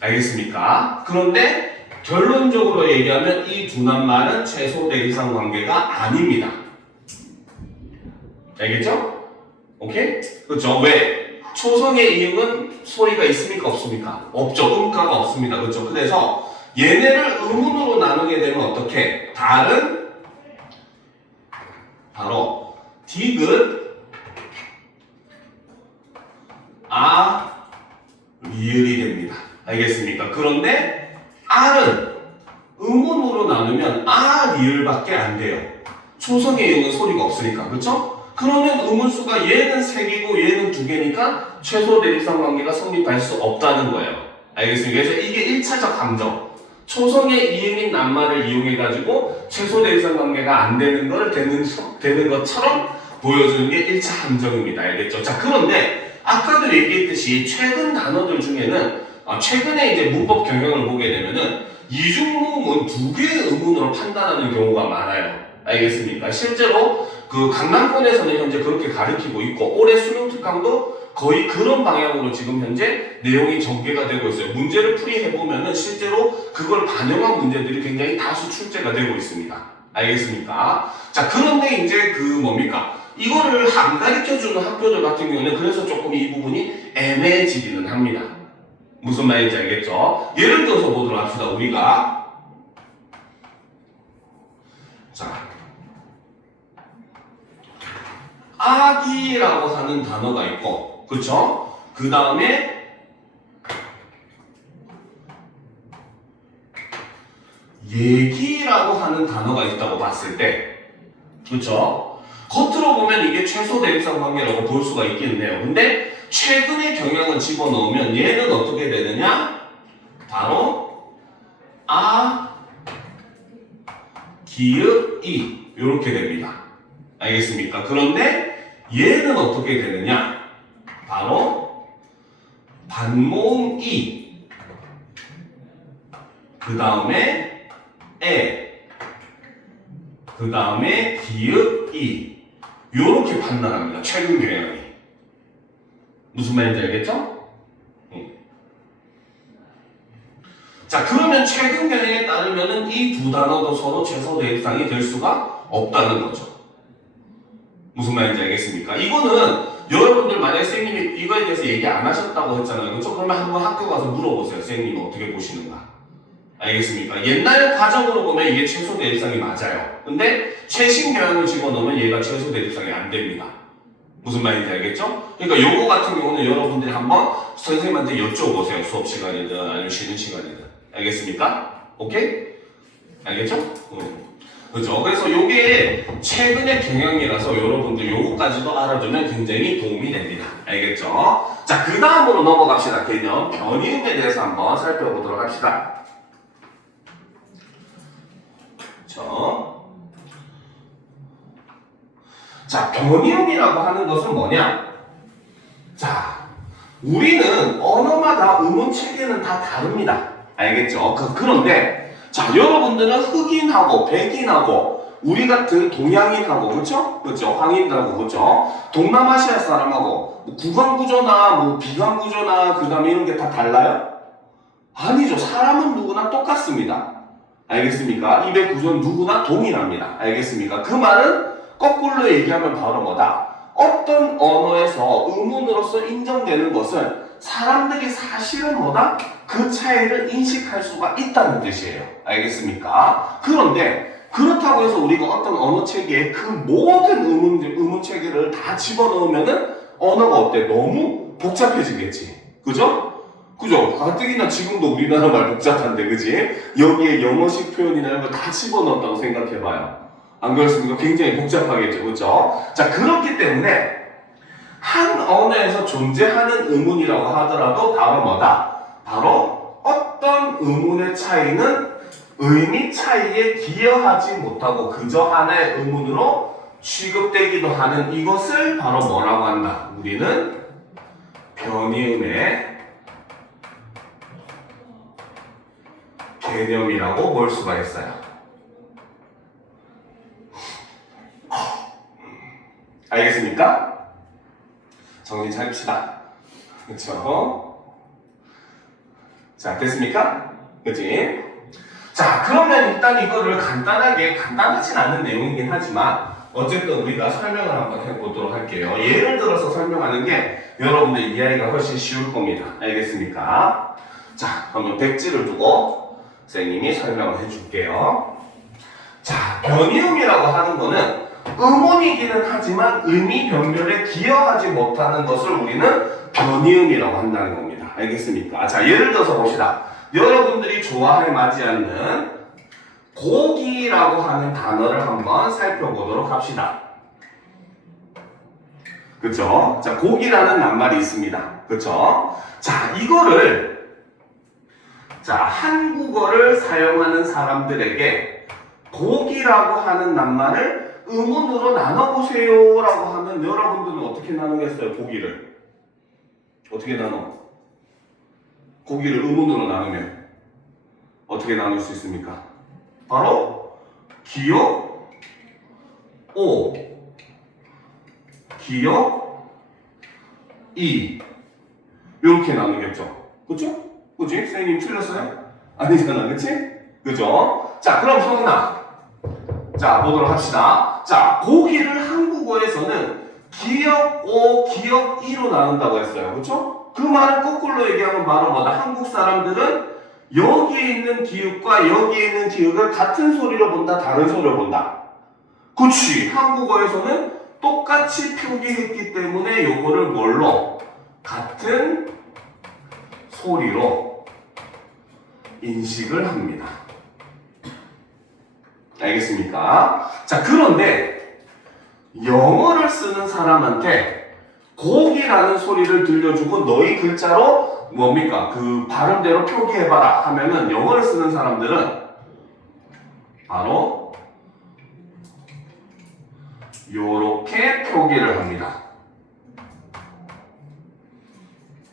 알겠습니까? 그런데 결론적으로 얘기하면 이 두 낱말은 최소 대립상 관계가 아닙니다. 알겠죠? 오케이? 그렇죠? 왜? 초성의 이응은 소리가 있습니까? 없습니까? 없죠. 음가가 없습니다. 그렇죠? 그래서 얘네를 음운으로 나누게 되면 어떻게? 달은 바로 디귿, 리을이 됩니다. 알겠습니까? 그런데 R은 음운으로 나누면 리을밖에 안 돼요. 초성의 이응은 소리가 없으니까. 그렇죠? 그러면 음운수가 얘는 3개고 얘는 2개니까 최소 대립상 관계가 성립할 수 없다는 거예요. 알겠습니까? 그래서 이게 1차적 함정. 초성의 이응인 낱말을 이용해가지고 최소 대립상 관계가 안 되는 걸 되는 것처럼 보여주는 게 1차 함정입니다. 알겠죠? 자, 그런데 아까도 얘기했듯이 최근 단어들 중에는 최근에 이제 문법 경영을 보게 되면은 이중모음은 2개의 음운으로 판단하는 경우가 많아요. 알겠습니까? 실제로 그 강남권에서는 현재 그렇게 가리키고 있고 올해 수능 특강도 거의 그런 방향으로 지금 현재 내용이 전개가 되고 있어요. 문제를 풀이해보면은 실제로 그걸 반영한 문제들이 굉장히 다수 출제가 되고 있습니다. 알겠습니까? 자, 그런데 이제 그 뭡니까? 이거를 안 가르쳐주는 학교들 같은 경우는 그래서 조금 이 부분이 애매해지기는 합니다. 무슨 말인지 알겠죠? 예를 들어서 보도록 합시다. 우리가 자, 아기라고 하는 단어가 있고, 그쵸? 그 다음에 얘기라고 하는 단어가 있다고 봤을 때, 그쵸? 겉으로 보면 이게 최소 대립상 관계라고 볼 수가 있겠네요. 근데 최근의 경향을 집어넣으면 얘는 어떻게 되느냐? 바로 기읍, 이 이렇게 됩니다. 알겠습니까? 그런데 얘는 어떻게 되느냐? 바로 반모음 이, 그 다음에 에, 그 다음에 기읍 이 이렇게 판단합니다. 최근 경향이. 무슨 말인지 알겠죠? 자, 그러면 최근 경향에 따르면은 이 두 단어도 서로 최소 대입상이 될 수가 없다는 거죠. 무슨 말인지 알겠습니까? 이거는 여러분들 만약에 선생님이 이거에 대해서 얘기 안 하셨다고 했잖아요. 그렇죠? 그러면 한번 학교 가서 물어보세요. 선생님은 어떻게 보시는가? 알겠습니까? 옛날 과정으로 보면 이게 최소 대입상이 맞아요. 근데 최신 경향을 집어넣으면 얘가 최소 대입상이 안 됩니다. 무슨 말인지 알겠죠? 그러니까 요거 같은 경우는 여러분들이 한번 선생님한테 여쭤보세요. 수업 시간이든 아니면 쉬는 시간이든. 알겠습니까? 오케이? 알겠죠? 그죠? 그래서 요게 최근의 경향이라서 여러분들 요거까지도 알아두면 굉장히 도움이 됩니다. 알겠죠? 자, 그 다음으로 넘어갑시다. 개념 변이음에 대해서 한번 살펴보도록 합시다. 자, 변이음이라고 하는 것은 뭐냐? 자, 우리는 언어마다 음운 체계는 다 다릅니다. 알겠죠? 그런데 자, 여러분들은 흑인하고 백인하고 우리 같은 동양인하고 그렇죠? 그렇죠? 황인들하고 그렇죠? 동남아시아 사람하고 뭐 구강구조나 뭐 비강구조나 그 다음에 이런 게 다 달라요? 아니죠. 사람은 누구나 똑같습니다. 알겠습니까? 입의 구조는 누구나 동일합니다. 알겠습니까? 그 말은 거꾸로 얘기하면 바로 뭐다? 어떤 언어에서 의문으로서 인정되는 것은 사람들이 사실은 뭐다? 그 차이를 인식할 수가 있다는 뜻이에요. 알겠습니까? 그런데 그렇다고 해서 우리가 어떤 언어 체계에 그 모든 의문 체계를 다 집어넣으면은 언어가 어때? 너무 복잡해지겠지. 그죠? 그죠? 가뜩이나 지금도 우리나라 말 복잡한데, 그지? 여기에 영어식 표현이나 이런 거 다 집어넣었다고 생각해봐요. 안 그렇습니까? 굉장히 복잡하겠죠. 그죠? 자, 그렇기 때문에 한 언어에서 존재하는 의문이라고 하더라도 바로 뭐다? 바로 어떤 의문의 차이는 의미 차이에 기여하지 못하고 그저 하나의 의문으로 취급되기도 하는 이것을 바로 뭐라고 한다? 우리는 변이음의 개념이라고 볼 수가 있어요. 알겠습니까? 정신 차립시다. 그렇죠? 자, 됐습니까? 그치? 자, 그러면 일단 이거를 간단하진 않은 내용이긴 하지만 어쨌든 우리가 설명을 한번 해보도록 할게요. 예를 들어서 설명하는 게 여러분들 이해하기가 훨씬 쉬울 겁니다. 알겠습니까? 자, 그러면 백지를 두고 선생님이 설명을 해줄게요. 자, 변이음이라고 하는 거는 의문이기는 하지만 의미 변별에 기여하지 못하는 것을 우리는 변이음이라고 한다는 겁니다. 알겠습니까? 자, 예를 들어서 봅시다. 여러분들이 좋아할 맞지 않는 고기라고 하는 단어를 한번 살펴보도록 합시다. 그쵸? 자, 고기라는 낱말이 있습니다. 그쵸? 자, 이거를 한국어를 사용하는 사람들에게 고기라고 하는 낱말을 의문으로 나눠보세요 라고 하면 여러분들은 어떻게 나누겠어요? 고기를 어떻게 나눠? 고기를 의문으로 나누면 어떻게 나눌 수 있습니까? 바로 기역, 오, 기역, 이 이렇게 나누겠죠. 그쵸? 그치? 선생님 틀렸어요? 아니잖아, 그치? 그죠? 자, 그럼 성인아, 자 보도록 합시다. 자, 고기를 한국어에서는 기역 O, 기역 E로 나눈다고 했어요. 그쵸? 그 말은 거꾸로 얘기하면 바로 뭐다? 한국 사람들은 여기에 있는 기역과 여기에 있는 기역을 같은 소리로 본다, 다른 소리로 본다. 그치? 한국어에서는 똑같이 표기했기 때문에 요거를 뭘로? 같은 소리로 인식을 합니다. 알겠습니까? 자, 그런데 영어를 쓰는 사람한테 고기라는 소리를 들려주고 너희 글자로 뭡니까? 그 발음대로 표기해봐라 하면은 영어를 쓰는 사람들은 바로 요렇게 표기를 합니다.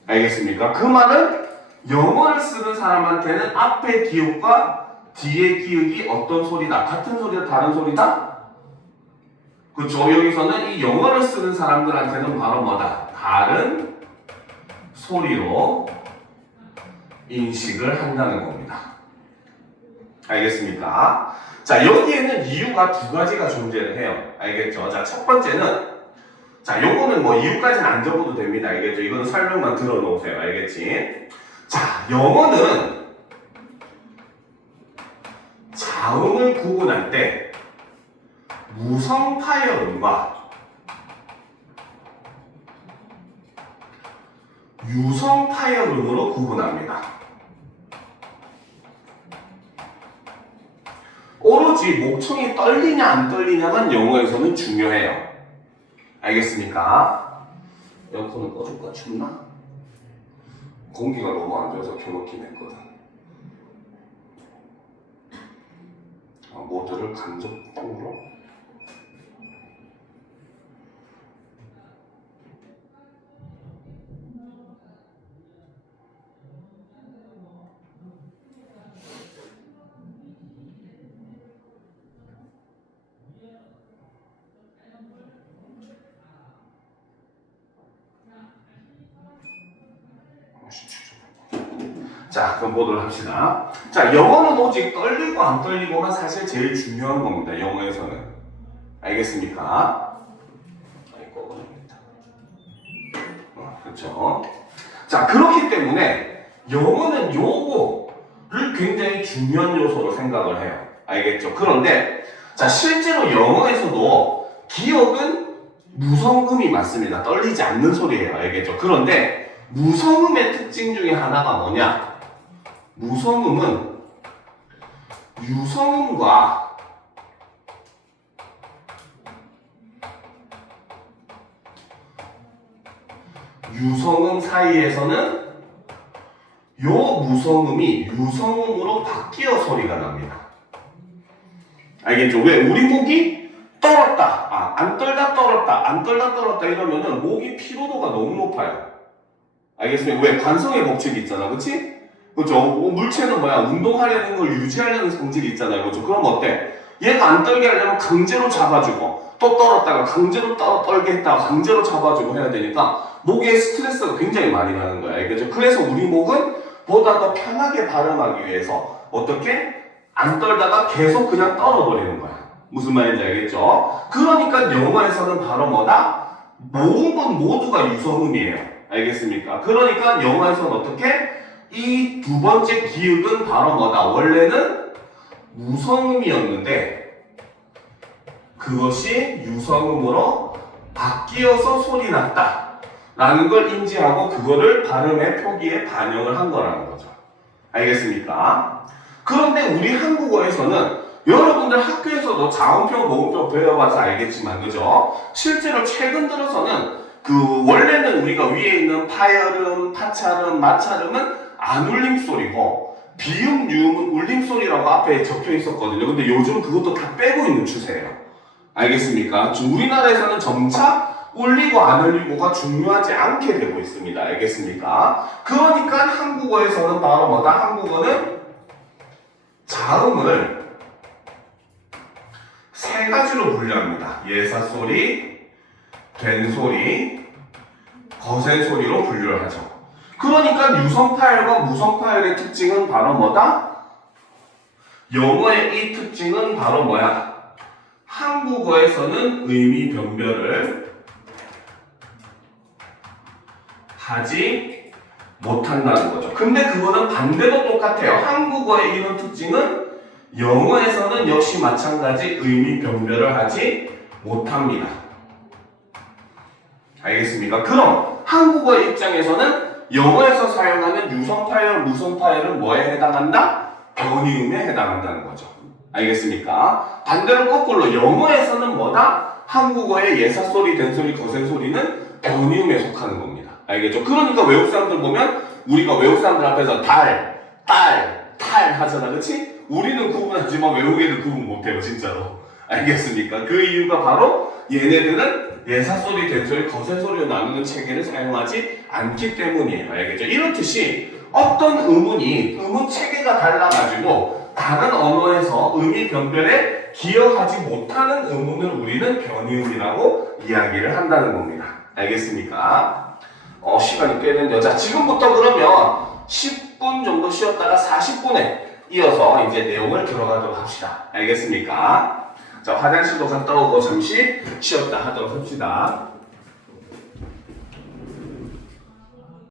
알겠습니까? 그 말은 영어를 쓰는 사람한테는 앞에 기역과 뒤에 기역이 어떤 소리다? 같은 소리다? 다른 소리다? 그쵸? 여기서는 이 영어를 쓰는 사람들한테는 바로 뭐다? 다른 소리로 인식을 한다는 겁니다. 알겠습니까? 자, 여기에는 이유가 두 가지가 존재를 해요. 알겠죠? 자, 첫 번째는, 자, 요거는 뭐 이유까지는 안 적어도 됩니다. 알겠죠? 이거는 설명만 들어놓으세요. 알겠지? 자, 영어는 자음을 구분할 때 무성 파열음과 유성 파열음으로 구분합니다. 오로지 목청이 떨리냐 안 떨리냐만 영어에서는 중요해요. 알겠습니까? 에어컨을 꺼줄까? 춥나? 공기가 너무 안 좋아서 켜놓긴 했거든. 모드를 간접적으로 자, 그럼 보도록 합시다. 자, 영어는 오직 떨리고 안 떨리고만 사실 제일 중요한 겁니다. 영어에서는. 알겠습니까? 아이고, 그렇죠. 자, 그렇기 때문에 영어는 요거를 굉장히 중요한 요소로 생각을 해요. 알겠죠? 그런데 자, 실제로 영어에서도 기역은 무성음이 맞습니다. 떨리지 않는 소리예요. 알겠죠? 그런데 무성음의 특징 중에 하나가 뭐냐? 무성음은 유성음과 유성음 사이에서는 요 무성음이 유성음으로 바뀌어 소리가 납니다. 알겠죠? 왜? 우리 목이 떨었다, 안 떨다 떨었다, 안 떨다 떨었다 이러면은 목이 피로도가 너무 높아요. 알겠습니까? 왜? 관성의 법칙이 있잖아, 그치? 그죠? 물체는 뭐야? 운동하려는 걸 유지하려는 성질이 있잖아요. 그죠? 그럼 어때? 얘가 안 떨게 하려면 강제로 잡아주고, 또 떨었다가 강제로 떨게 했다가 강제로 잡아주고 해야 되니까 목에 스트레스가 굉장히 많이 가는 거야. 알겠죠? 그래서 우리 목은 보다 더 편하게 발음하기 위해서 어떻게? 안 떨다가 계속 그냥 떨어버리는 거야. 무슨 말인지 알겠죠? 그러니까 영어에서는 바로 뭐다? 모음은 모두가 유성음이에요. 알겠습니까? 그러니까 영어에서는 어떻게? 이 두 번째 기역은 바로 뭐다? 원래는 무성음이었는데 그것이 유성음으로 바뀌어서 소리 났다 라는 걸 인지하고 그거를 발음의 표기에 반영을 한 거라는 거죠. 알겠습니까? 그런데 우리 한국어에서는 여러분들 학교에서도 자음표, 모음표 배워봐서 알겠지만, 그죠? 실제로 최근 들어서는 원래는 우리가 위에 있는 파열음, 파찰음, 마찰음은 안 울림 소리고 비음, 유음은 울림 소리라고 앞에 적혀 있었거든요. 근데 요즘 그것도 다 빼고 있는 추세예요. 알겠습니까? 우리나라에서는 점차 울리고 안 울리고가 중요하지 않게 되고 있습니다. 알겠습니까? 그러니까 한국어에서는 바로 뭐다? 한국어는 자음을 세 가지로 분류합니다. 예사 소리, 된 소리, 거센 소리로 분류를 하죠. 그러니까 유성 파열과 무성 파열의 특징은 바로 뭐다? 영어의 이 특징은 바로 뭐야? 한국어에서는 의미 변별을 하지 못한다는 거죠. 근데 그거는 반대도 똑같아요. 한국어의 이런 특징은 영어에서는 역시 마찬가지 의미 변별을 하지 못합니다. 알겠습니까? 그럼 한국어의 입장에서는 영어에서 사용하는 유성 파열, 무성 파열은 뭐에 해당한다? 변이음에 해당한다는 거죠. 알겠습니까? 반대로 거꾸로 영어에서는 뭐다? 한국어의 예사소리, 된소리, 거센소리는 변이음에 속하는 겁니다. 알겠죠? 그러니까 외국 사람들 보면 우리가 외국 사람들 앞에서 달 하잖아, 그치? 우리는 구분하지만 외국 애들 구분 못해요, 진짜로. 알겠습니까? 그 이유가 바로 얘네들은 예사소리, 된소리, 거센소리로 나누는 체계를 사용하지 않기 때문이에요. 알겠죠? 이렇듯이 어떤 음운 체계가 달라가지고 다른 언어에서 의미 변별에 기여하지 못하는 음운을 우리는 변이음이라고 이야기를 한다는 겁니다. 알겠습니까? 시간이 꽤 됐네요. 자, 지금부터 그러면 10분 정도 쉬었다가 40분에 이어서 이제 내용을 들어가도록 합시다. 알겠습니까? 자, 화장실도 갔다 오고 잠시 쉬었다 하도록 합시다.